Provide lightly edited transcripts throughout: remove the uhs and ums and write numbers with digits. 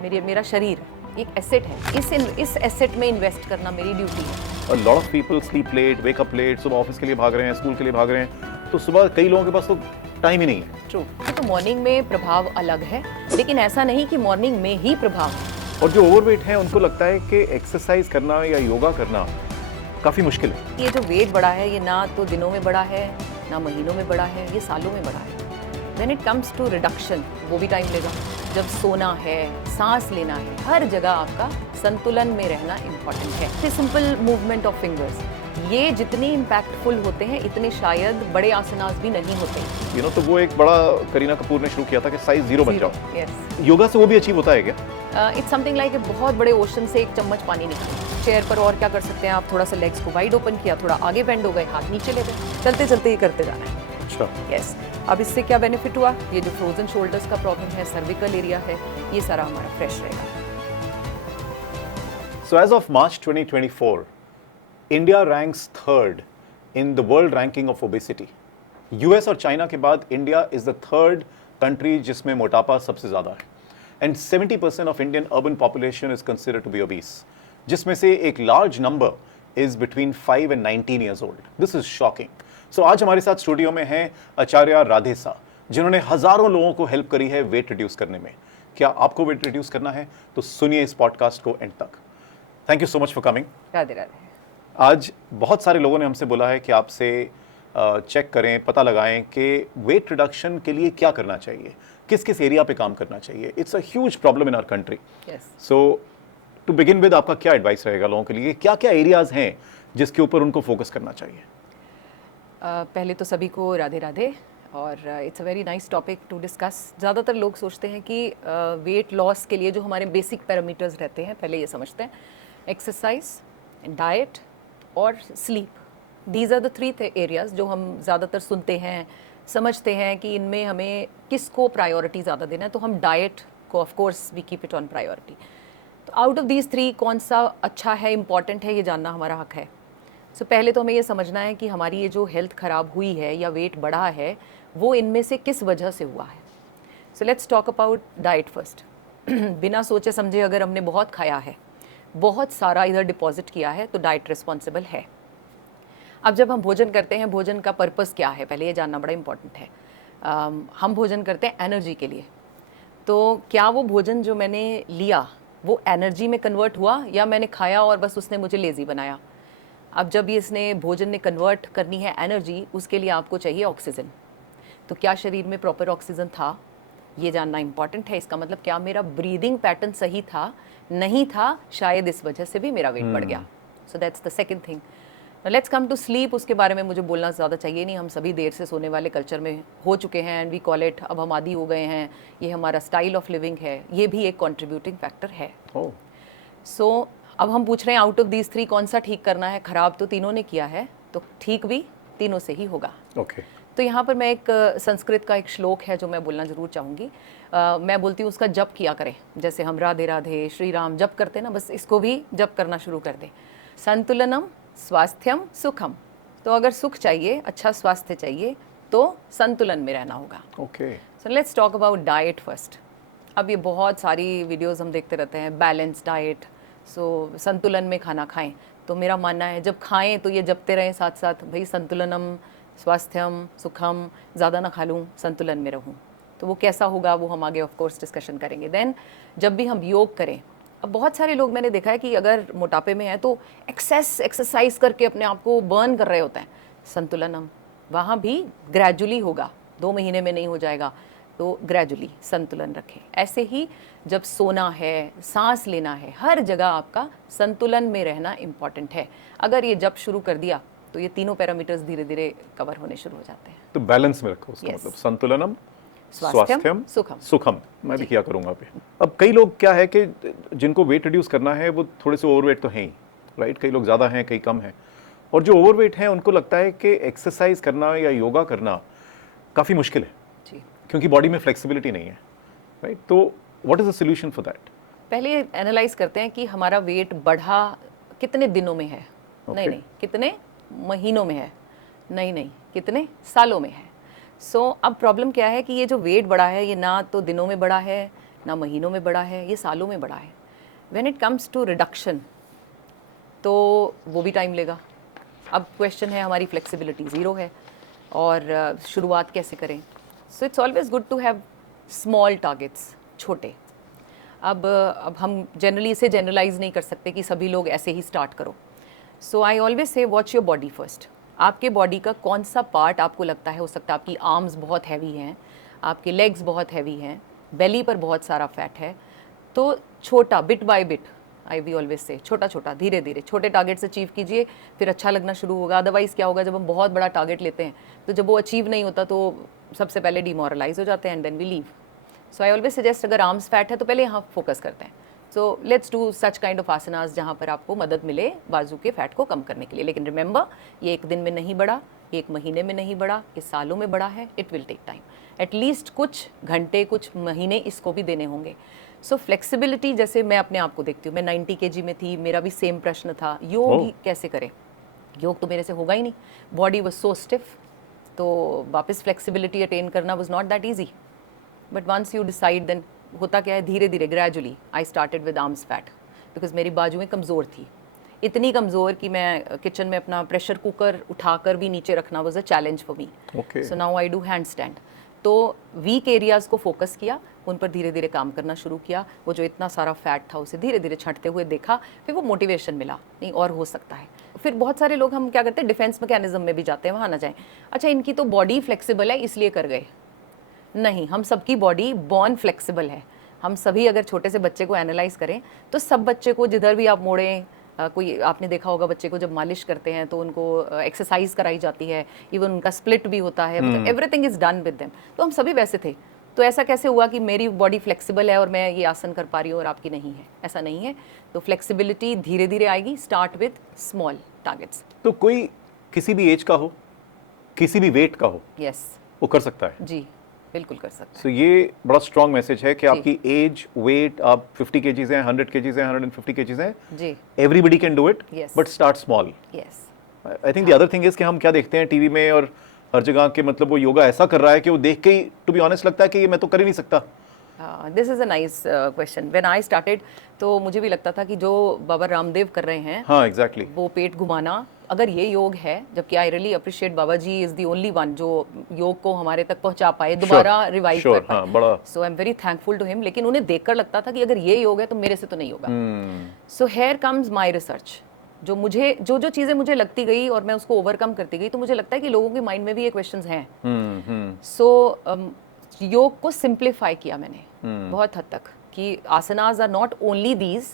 मेरा शरीर एक एसेट है, इस एसेट में इन्वेस्ट करना मेरी ड्यूटी है। A lot of people sleep late, wake up late, सुबह ऑफिस के लिए भाग रहे हैं, स्कूल के लिए भाग रहे हैं, तो सुबह कई लोगों के पास तो टाइम ही नहीं है। ट्रू। तो मॉर्निंग में प्रभाव अलग है, लेकिन ऐसा नहीं कि मॉर्निंग में ही प्रभाव है। और जो ओवरवेट हैं उनको लगता है कि एक्सरसाइज करना या योगा करना काफ़ी मुश्किल है। ये जो वेट बढ़ा है ये ना तो दिनों में बढ़ा है, ना महीनों में बढ़ा है, ये सालों में बढ़ा है। When it comes to reduction, वो भी टाइम लेगा। जब सोना है, सांस लेना है, हर जगह आपका संतुलन में रहना इम्पॉर्टेंट है। ये सिंपल मूवमेंट ऑफ फिंगर्स, ये जितने इम्पैक्टफुल होते हैं इतने शायद बड़े आसनास भी नहीं होते। तो वो एक बड़ा करीना कपूर ने शुरू किया था कि साइज 0 बन जाओ। यस। योगा से वो भी अचीव होता है क्या? इट्स समथिंग लाइक बहुत बड़े ओशन से एक चम्मच पानी निकाला। चेयर पर और क्या कर सकते हैं आप, थोड़ा सा लेग्स को वाइड ओपन किया, थोड़ा आगे बेंड हो गए, हाथ नीचे ले गए, चलते चलते ही करते जाना है। अच्छा। यस। अब इससे क्या बेनिफिट हुआ, ये जो फ्रोजन शोल्डर्स का प्रॉब्लम है, सर्विकल एरिया है, ये सारा हमारा फ्रेश रहेगा। So as of March 2024, India ranks third in the world ranking of obesity. US और चाइना के बाद India is the third country जिसमें मोटापा सबसे ज़्यादा है। And 70% of Indian urban population is considered to be obese, जिसमें से एक large number is between 5 and 19 years old. This is shocking. So आज हमारे साथ स्टूडियो में हैं आचार्य राधेसा, जिन्होंने हजारों लोगों को हेल्प करी है वेट रिड्यूस करने में। क्या आपको वेट रिड्यूस करना है तो सुनिए इस पॉडकास्ट को एंड तक। Thank you so much for coming. Radhe Radhe. आज बहुत सारे लोगों ने हमसे बोला है कि आपसे चेक करें, पता लगाएं कि वेट रिडक्शन के लिए क्या करना चाहिए, किस किस एरिया पे काम करना चाहिए। It's a huge problem in our country. So to begin with, आपका क्या एडवाइस रहेगा लोगों के लिए, क्या क्या एरियाज हैं जिसके ऊपर उनको फोकस करना चाहिए? पहले तो सभी को राधे राधे, और it's a very nice topic to discuss. ज़्यादातर लोग सोचते हैं कि वेट लॉस के लिए जो हमारे बेसिक पैरामीटर्स रहते हैं, पहले ये समझते हैं, एक्सरसाइज, डाइट और sleep. These are the 3 areas जो हम ज़्यादातर सुनते हैं, समझते हैं कि इनमें हमें किसको प्रायोरिटी ज़्यादा देना है, तो हम डाइट को of course we keep it on priority. तो आउट ऑफ दीज 3 कौन सा अच्छा है, इम्पॉर्टेंट है, ये जानना हमारा हक है। सो पहले तो हमें ये समझना है कि हमारी ये जो हेल्थ ख़राब हुई है या वेट बढ़ा है वो इनमें से किस वजह से हुआ है। So let's talk about diet first. बिना सोचे समझे अगर हमने बहुत खाया है, बहुत सारा इधर डिपॉजिट किया है, तो डाइट रिस्पॉन्सिबल है। अब जब हम भोजन करते हैं, भोजन का पर्पस क्या है, पहले ये जानना बड़ा इंपॉर्टेंट है। हम भोजन करते हैं एनर्जी के लिए, तो क्या वो भोजन जो मैंने लिया वो एनर्जी में कन्वर्ट हुआ या मैंने खाया और बस उसने मुझे लेज़ी बनाया। अब जब ये इसने भोजन ने कन्वर्ट करनी है एनर्जी, उसके लिए आपको चाहिए ऑक्सीजन। तो क्या शरीर में प्रॉपर ऑक्सीजन था, ये जानना इंपॉर्टेंट है। इसका मतलब क्या मेरा ब्रीदिंग पैटर्न सही था, नहीं था, शायद इस वजह से भी मेरा वेट बढ़ गया। So that's the second thing. Let's come to sleep. उसके बारे में मुझे बोलना ज़्यादा चाहिए नहीं, हम सभी देर से सोने वाले कल्चर में हो चुके हैं एंड वी कॉल इट, अब हम आदी हो गए हैं, ये हमारा स्टाइल ऑफ लिविंग है, ये भी एक कॉन्ट्रीब्यूटिंग फैक्टर है। सो अब हम पूछ रहे हैं आउट ऑफ दीज 3 कौन सा ठीक करना है। खराब तो तीनों ने किया है, तो ठीक भी तीनों से ही होगा। तो यहाँ पर मैं एक संस्कृत का एक श्लोक है जो मैं बोलना ज़रूर चाहूँगी। मैं बोलती हूँ उसका जप किया करें, जैसे हम राधे राधे श्री राम जप करते हैं ना, बस इसको भी जप करना शुरू कर दें। संतुलनम स्वास्थ्यम सुखम। तो अगर सुख चाहिए, अच्छा स्वास्थ्य चाहिए, तो संतुलन में रहना होगा। So let's talk about diet first. अब ये बहुत सारी वीडियोज़ हम देखते रहते हैं, बैलेंस डाइट, सो संतुलन में खाना खाएं। तो मेरा मानना है जब खाएं तो ये जपते रहें साथ साथ, भाई संतुलनम स्वास्थ्यम सुखम, ज़्यादा ना खा लूँ, संतुलन में रहूँ। तो वो कैसा होगा वो हम आगे ऑफ कोर्स डिस्कशन करेंगे। देन जब भी हम योग करें, अब बहुत सारे लोग मैंने देखा है कि अगर मोटापे में है तो एक्सरसाइज करके अपने आप को बर्न कर रहे होते हैं। संतुलनम वहाँ भी ग्रेजुअली होगा, 2 महीने में नहीं हो जाएगा, तो ग्रेजुअली संतुलन रखें। ऐसे ही जब सोना है, सांस लेना है, हर जगह आपका संतुलन में रहना इम्पॉर्टेंट है। अगर ये जब शुरू कर दिया तो ये तीनों पैरामीटर्स धीरे धीरे कवर होने शुरू हो जाते हैं। तो बैलेंस में रखो उसका मतलब संतुलनम स्वास्थ्यम सुखम। मैं भी किया करूंगा पे। अब कई लोग क्या है कि जिनको वेट रिड्यूस करना है वो थोड़े से ओवरवेट तो हैं ही, राइट? कई लोग ज़्यादा हैं, कई कम हैं, और जो ओवरवेट हैं उनको लगता है कि एक्सरसाइज करना या योगा करना काफ़ी मुश्किल है जी, क्योंकि बॉडी में फ्लेक्सिबिलिटी नहीं है, राइट? तो what is the solution for that? पहले एनालाइज करते हैं कि हमारा वेट बढ़ा कितने दिनों में है। नहीं, कितने महीनों में है। नहीं, कितने सालों में है। सो अब प्रॉब्लम क्या है कि ये जो वेट बढ़ा है ये ना तो दिनों में बढ़ा है, ना महीनों में बढ़ा है, ये सालों में बढ़ा है। When it comes to reduction तो वो भी टाइम लेगा। अब क्वेश्चन है, हमारी फ्लेक्सिबिलिटी ज़ीरो है और शुरुआत कैसे करें। So it's always good to have small targets, छोटे। अब हम जनरली इसे जनरलाइज नहीं कर सकते कि सभी लोग ऐसे ही स्टार्ट करो। So I always say watch your body first. आपके बॉडी का कौन सा पार्ट आपको लगता है, हो सकता है आपकी आर्म्स बहुत हैवी हैं, आपके लेग्स बहुत हैवी हैं, बेली पर बहुत सारा फैट है, तो छोटा bit by bit, I we always say छोटा छोटा धीरे धीरे छोटे टारगेट्स अचीव कीजिए, फिर अच्छा लगना शुरू होगा। अदरवाइज़ क्या होगा, जब हम बहुत बड़ा टारगेट लेते हैं तो जब वो अचीव नहीं होता तो सबसे पहले डिमोरलाइज हो जाते हैं and then we leave. So I always suggest, अगर आर्म्स फैट है तो पहले यहाँ फोकस करते हैं। So let's do such kind of asanas जहाँ पर आपको मदद मिले बाजू के फैट को कम करने के लिए। लेकिन रिमेंबर, ये एक दिन में नहीं बढ़ा, एक महीने में नहीं बढ़ा, ये सालों में बढ़ा है। It will take time, at least कुछ घंटे कुछ महीने इसको भी देने होंगे। सो फ्लेक्सिबिलिटी, जैसे मैं अपने आप को देखती हूँ, मैं 90 kg में थी, मेरा भी सेम प्रश्न था, योग ही कैसे करें, योग तो मेरे से होगा ही नहीं, बॉडी वॉज सो स्टिफ। तो वापस फ्लेक्सिबिलिटी अटेन करना was not that easy. But once you decide, then होता क्या है, धीरे धीरे gradually I started with arms fat, because मेरी बाजुएं कमज़ोर थी, इतनी कमज़ोर कि मैं किचन में अपना प्रेशर कुकर उठाकर भी नीचे रखना was a challenge for me. So now I do hand stand. तो वीक एरियाज़ को फोकस किया, उन पर धीरे धीरे काम करना शुरू किया। वो जो इतना सारा फैट था उसे धीरे धीरे छंटते हुए देखा, फिर वो मोटिवेशन मिला, नहीं और हो सकता है। फिर बहुत सारे लोग, हम क्या करते हैं, डिफेंस मैकेनिज्म में भी जाते हैं, वहाँ ना जाएं, अच्छा इनकी तो बॉडी फ्लेक्सिबल है इसलिए कर गए। नहीं, हम सबकी बॉडी बॉर्न फ्लेक्सिबल है। हम सभी अगर छोटे से बच्चे को एनालाइज करें तो सब बच्चे को जिधर भी आप मोड़ें, कोई आपने देखा होगा बच्चे को जब मालिश करते हैं तो उनको एक्सरसाइज कराई जाती है, इवन उनका स्प्लिट भी होता है, मतलब everything is done with them. तो हम सभी वैसे थे। तो ऐसा कैसे हुआ कि मेरी बॉडी फ्लेक्सिबल है और मैं ये आसन कर पा रही हूँ और आपकी नहीं है? ऐसा नहीं है। तो फ्लेक्सिबिलिटी धीरे धीरे आएगी, स्टार्ट विद स्मॉल टारगेट्स। तो कोई किसी भी एज का हो, किसी भी वेट का हो, यस, वो कर सकता है? जी बिल्कुल कर सकते सो ये बड़ा स्ट्रॉन्ग मैसेज है कि जी। आपकी एज, वेट, आप 50 kgs हैं, 100 kgs हैं, 150 kgs हैं, जी। Everybody can do it, Yes. But start small. Yes. I think the other thing is कि हम क्या देखते हैं टीवी में और हर जगह के, मतलब वो योगा ऐसा कर रहा है कि वो देख के ही टू बी ऑनेस्ट लगता है कि ये मैं तो कर ही नहीं सकता। This is a nice question. When I started तो मुझे भी लगता था कि जो बाबा रामदेव कर रहे हैं, हाँ एग्जैक्टली, वो पेट घुमाना, अगर ये योग है, जबकि I really appreciate Baba ji is the only one जो योग को हमारे तक पहुंचा पाए, दोबारा रिवाइव कर पाए। हाँ, बड़ा। So I am very thankful to him. लेकिन उन्हें देखकर लगता था कि अगर ये योग है तो मेरे से तो नहीं होगा। So here comes my research. जो मुझे जो चीज़ें मुझे लगती गई और मैं उसको ओवरकम करती गई, तो मुझे लगता है कि लोगों के माइंड में भी ये क्वेश्चंस हैं। सो योग को सिंप्लीफाई किया मैंने बहुत हद तक, कि asanas are not only these,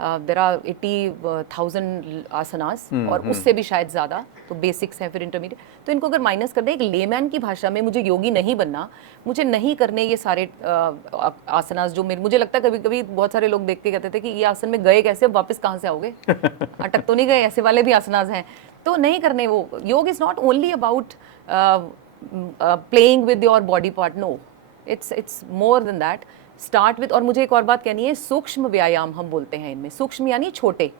there are 80,000 asanas और उससे भी शायद ज़्यादा। तो बेसिक्स हैं, फिर इंटरमीडिएट। तो इनको अगर माइनस कर दें, एक लेमैन की भाषा में, मुझे योगी नहीं बनना, मुझे नहीं करने ये सारे आसनास जो मुझे लगता है कभी कभी बहुत सारे लोग देख के कहते थे कि ये आसन में गए कैसे, वापस कहाँ से आओगे, अटक तो नहीं गए, ऐसे वाले भी आसनास हैं। तो नहीं करने वो। योग is not only about playing with your body part, no, it's more than that. Start with, और मुझे एक और बात कहनी है, सूक्ष्म व्यायाम हम बोलते हैं इनमें, सूक्ष्म यानी छोटे,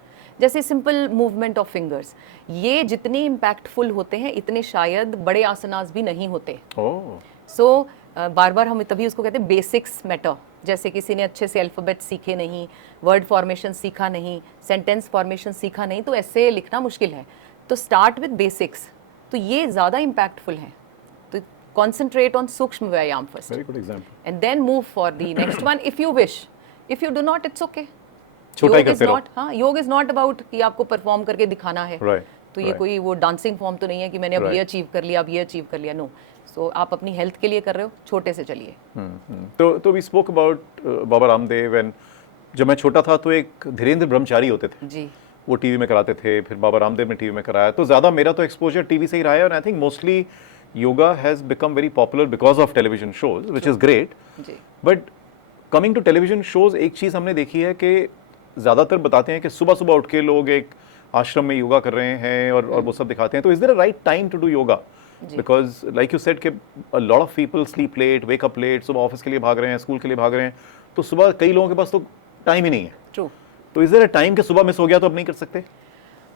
जैसे सिंपल मूवमेंट ऑफ फिंगर्स, ये जितने इम्पैक्टफुल होते हैं इतने शायद बड़े आसनास भी नहीं होते। सो बार बार हम तभी उसको कहते हैं बेसिक्स मैटर। जैसे किसी ने अच्छे से अल्फ़ाबेट सीखे नहीं, वर्ड फॉर्मेशन सीखा नहीं, सेंटेंस फॉर्मेशन सीखा नहीं, तो ऐसे लिखना मुश्किल है। तो स्टार्ट विद बेसिक्स, तो ये ज़्यादा इम्पैक्टफुल हैं। तो कॉन्सेंट्रेट ऑन सूक्ष्म व्यायाम first, very good example, and then move for the next one if you wish. If you do not, it's okay. छोटा ही करते रहो। हाँ, योग इज नॉट अबाउट कि आपको परफॉर्म करके दिखाना है। तो ये कोई वो डांसिंग फॉर्म तो नहीं है कि मैंने अब ये अचीव कर लिया, अब ये अचीव कर लिया, नो। सो आप अपनी हेल्थ के लिए कर रहे हो, छोटे से चलिए। तो we spoke about Baba Ramdev, and जब मैं छोटा था तो एक धीरेन्द्र ब्रह्मचारी होते थे जी, वो टीवी में कराते थे, फिर बाबा रामदेव ने टीवी में कराया, तो ज़्यादा मेरा तो एक्सपोजर टीवी से ही रहा है। और I think mostly yoga has become very popular because of television shows, which is great. But coming to television shows, एक चीज़ हमने देखी है कि ज़्यादातर बताते हैं कि सुबह सुबह उठ के लोग एक आश्रम में योगा कर रहे हैं और वो सब दिखाते हैं। तो is there a right time to do yoga? Because like you said कि a lot of people sleep late, wake up late, सुबह ऑफिस के लिए भाग रहे हैं, स्कूल के लिए भाग रहे हैं, तो सुबह कई लोगों के पास तो टाइम ही नहीं है। ट्रू। तो इज देयर अ टाइम कि सुबह मिस हो गया तो अब नहीं कर सकते?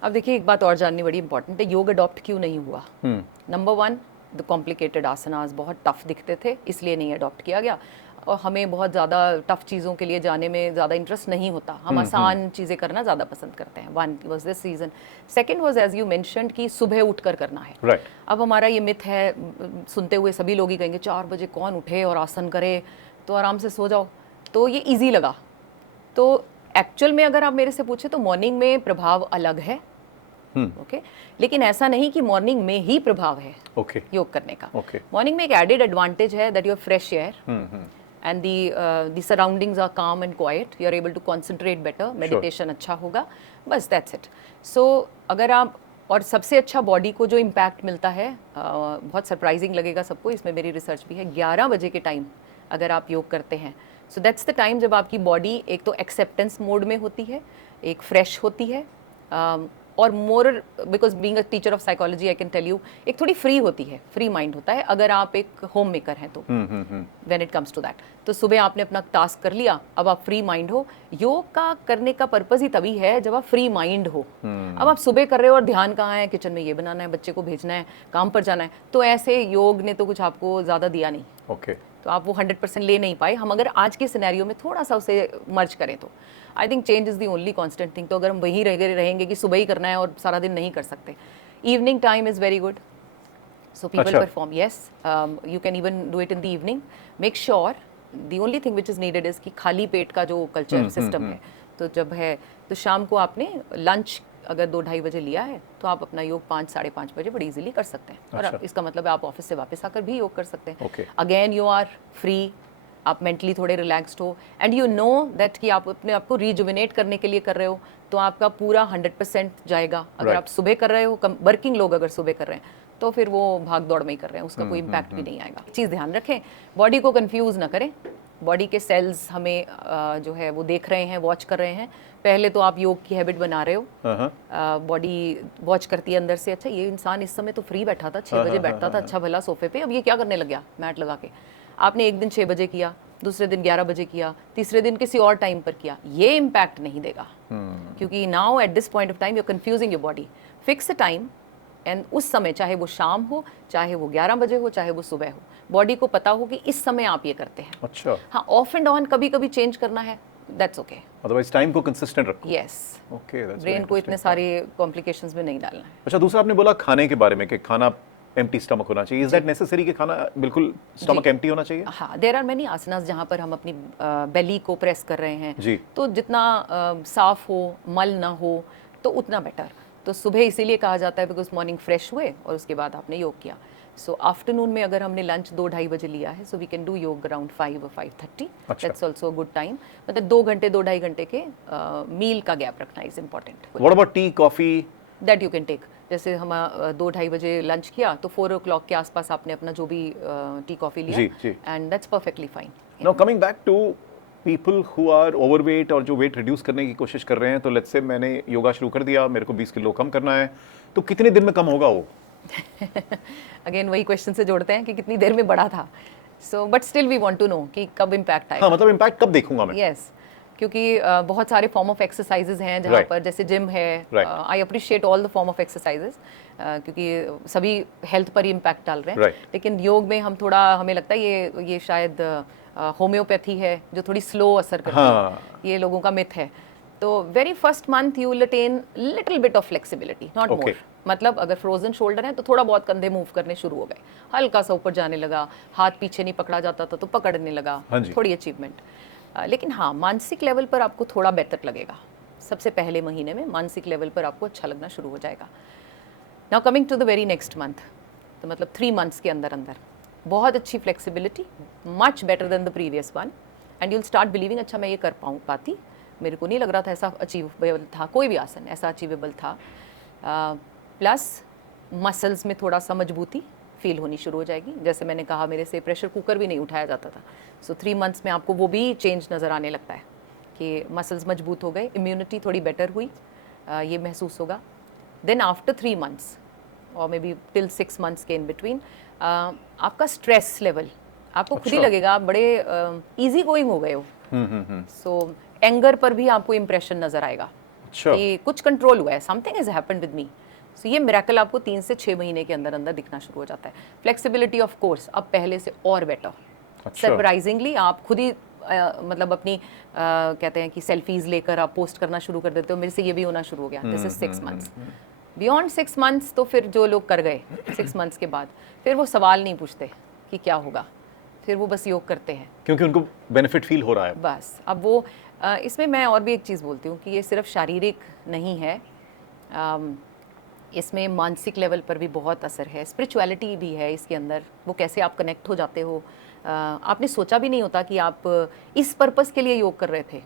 अब देखिए, एक बात और जाननी बड़ी इंपॉर्टेंट है, योग अडॉप्ट क्यों नहीं हुआ? नंबर वन, द कॉम्प्लिकेटेड आसनास बहुत टफ दिखते थे, इसलिए नहीं अडॉप्ट किया गया। और हमें बहुत ज़्यादा टफ चीज़ों के लिए जाने में ज़्यादा इंटरेस्ट नहीं होता, हम आसान चीज़ें करना ज़्यादा पसंद करते हैं। One was this reason. Second was as you mentioned कि सुबह उठ कर करना है। राइट। अब हमारा ये मिथ है, सुनते हुए सभी लोग ही कहेंगे 4 बजे कौन उठे और आसन करे, तो आराम से सो जाओ, तो ये ईजी लगा। तो एक्चुअल में अगर आप मेरे से पूछे तो मॉर्निंग में प्रभाव अलग है, ओके, लेकिन ऐसा नहीं कि मॉर्निंग में ही प्रभाव है ओके। योग करने का। ओके। मॉर्निंग में एक एडेड एडवांटेज है that you are fresh air and the surroundings are calm and quiet, you are able to concentrate better, meditation अच्छा होगा, बस that's it. So अगर आप, और सबसे अच्छा बॉडी को जो इम्पैक्ट मिलता है, बहुत सरप्राइजिंग लगेगा सबको, इसमें मेरी रिसर्च भी है, 11 बजे के टाइम अगर आप योग करते हैं, सो दैट्स द टाइम जब आपकी बॉडी एक तो एक्सेप्टेंस मोड में होती है, एक फ्रेश होती है, और more, because being a teacher of psychology I can tell you, एक थोड़ी फ्री होती है, फ्री माइंड होता है अगर आप एक होम मेकर हैं तो, when it comes to that. तो सुबह आपने अपना टास्क कर लिया, अब आप फ्री माइंड हो। योग का करने का पर्पज ही तभी है जब आप फ्री माइंड हो। अब आप सुबह कर रहे हो और ध्यान कहाँ है, किचन में ये बनाना है, बच्चे को भेजना है, काम पर जाना है, तो ऐसे योग ने तो कुछ आपको ज़्यादा दिया नहीं। ओके। तो आप वो 100% ले नहीं पाए। हम अगर आज के सिनेरियो में थोड़ा सा उसे मर्ज करें तो I think change is the only constant thing. तो अगर हम वहीं रहेंगे कि सुबह ही करना है और सारा दिन नहीं कर सकते, evening time is very good, so people perform, yes, you can even do it in the evening. Make sure the only thing which is needed is कि खाली पेट का जो कल्चर सिस्टम है, तो जब है तो शाम को आपने लंच अगर 2-2:30 बजे लिया है तो आप अपना योग 5-5:30 बजे बड़ी इजीली कर सकते हैं। और इसका मतलब है आप ऑफिस से वापस आकर भी योग कर सकते हैं। अगेन यू आर फ्री, आप मेंटली थोड़े रिलैक्स्ड हो, एंड यू नो दैट कि आप अपने आप को रिजुविनेट करने के लिए कर रहे हो, तो आपका पूरा 100% जाएगा। अगर आप सुबह कर रहे हो, वर्किंग लोग अगर सुबह कर रहे हैं तो फिर वो भाग दौड़ में ही कर रहे हैं, उसका कोई इम्पैक्ट भी नहीं आएगा। चीज़ ध्यान रखें, बॉडी को कंफ्यूज ना करें। बॉडी के सेल्स हमें जो है वो देख रहे हैं, वॉच कर रहे हैं। पहले तो आप योग की हैबिट बना रहे हो, बॉडी वॉच करती है अंदर से, अच्छा ये इंसान इस समय तो फ्री बैठा था, 6 बजे बैठता था अच्छा भला सोफे पे, अब ये क्या करने लग गया मैट लगा के। आपने एक दिन 6 बजे किया, दूसरे दिन 11 बजे किया, तीसरे दिन किसी और टाइम पर किया, ये इम्पैक्ट नहीं देगा। क्योंकि now at this point of time you are confusing your body. Fix a time, and उस समय चाहे वो शाम हो, चाहे वो 11 बजे हो, चाहे वो सुबह हो, बॉडी को पता हो कि इस समय आप ये करते हैं। अच्छा। हाँ, ऑफ एंड ऑन कभी कभी चेंज करना है, दैट्स ओके। अदरवाइज टाइम को कंसिस्टेंट रखो। यस, ओके, दैट्स ब्रेन को इतने सारे कॉम्प्लिकेशंस में नहीं डालना है। अच्छा, दूसरा आपने बोला खाने के बारे में कि खाना एम्प्टी स्टमक होना चाहिए। इज दैट नेसेसरी कि खाना बिल्कुल स्टमक एम्प्टी होना चाहिए? हाँ, देयर आर मेनी आसनास जहाँ पर हम अपनी बेली को प्रेस कर रहे हैं जी। तो जितना साफ हो, मल ना हो, तो उतना बेटर। तो सुबह इसीलिए कहा जाता है बिकॉज मॉर्निंग फ्रेश हुए और उसके बाद आपने योग किया। सो आफ्टरनून में अगर हमने लंच 2-2:30 बजे लिया है, सो वी कैन डू योग around 5 or 5:30। That's also a good time. मतलब 2 घंटे 2-2.5 घंटे के मील का गैप रखना is important. What about tea, coffee? That you can take. जैसे हम 2-2:30 बजे लंच किया तो 4 o'clock के आसपास आपने अपना जो भी टी कॉफी लिया, and that's perfectly fine. Now coming back to people who are overweight और जो वेट रिड्यूस करने की कोशिश कर रहे हैं, तो लेट्स से मैंने योगा शुरू कर दिया, मेरे को 20 किलो कम करना है, तो कितने दिन में कम होगा वो? अगेन वही क्वेश्चन से जोड़ते हैं कि कितनी देर में बढ़ा था। So but still we want to know कि कब इम्पैक्ट आएगा। हाँ, मतलब इम्पैक्ट कब देखूंगा मैं? यस, क्योंकि बहुत सारे फॉर्म ऑफ एक्सरसाइजेज हैं जहाँ पर जैसे जिम है। I appreciate all the form of exercises क्योंकि सभी हेल्थ पर ही इम्पैक्ट डाल रहे हैं। लेकिन योग में हम थोड़ा, हमें लगता है ये शायद होम्योपैथी है जो थोड़ी स्लो असर करती है, ये लोगों का मिथ है। तो very first month you will attain little bit of flexibility, not more. मतलब अगर फ्रोजन शोल्डर है तो थोड़ा बहुत कंधे मूव करने शुरू हो गए, हल्का सा ऊपर जाने लगा, हाथ पीछे नहीं पकड़ा जाता था तो पकड़ने लगा, थोड़ी अचीवमेंट। लेकिन हाँ, मानसिक लेवल पर आपको थोड़ा बेहतर लगेगा। सबसे पहले महीने में मानसिक लेवल पर आपको अच्छा लगना शुरू हो जाएगा। Now coming to the very next month, तो मतलब 3 months के अंदर अंदर बहुत अच्छी flexibility, much better than the previous one, and you'll start believing अच्छा मैं ये कर पाती, मेरे को नहीं लग रहा था ऐसा अचीवेबल था, कोई भी आसन ऐसा अचीवेबल था। प्लस मसल्स में थोड़ा सा मजबूती फील होनी शुरू हो जाएगी। जैसे मैंने कहा, मेरे से प्रेशर कुकर भी नहीं उठाया जाता था। सो 3 months में आपको वो भी चेंज नज़र आने लगता है कि मसल्स मजबूत हो गए, इम्यूनिटी थोड़ी बेटर हुई, ये महसूस होगा। देन आफ्टर 3 months और मे बी टिल 6 months के इन बिटवीन आपका स्ट्रेस लेवल आपको खुद ही लगेगा आप बड़े इजी गोइंग हो गए हो। सो एंगर पर भी आपको इम्प्रेशन नज़र आएगा कि कुछ कंट्रोल हुआ है, something has happened with me. सो ये मिरेकल आपको 3 से 6 महीने के अंदर अंदर दिखना शुरू हो जाता है। फ्लेक्सिबिलिटी ऑफ कोर्स अब पहले से और बेटर, अच्छा। सरप्राइजिंगली आप खुद ही मतलब अपनी कहते हैं कि सेल्फीज लेकर आप पोस्ट करना शुरू कर देते हो, मेरे से ये भी होना शुरू हो गया। This is 6 months. Beyond 6 months तो फिर जो लोग कर गए 6 मंथ्स के बाद फिर वो सवाल नहीं पूछते कि क्या होगा, फिर वो बस योग करते हैं क्योंकि उनको बेनिफिट फील हो रहा है। बस। अब वो इसमें मैं और भी एक चीज़ बोलती हूँ कि ये सिर्फ शारीरिक नहीं है, इसमें मानसिक लेवल पर भी बहुत असर है, स्पिरिचुअलिटी भी है इसके अंदर। वो कैसे आप कनेक्ट हो जाते हो, आपने सोचा भी नहीं होता कि आप इस पर्पस के लिए योग कर रहे थे।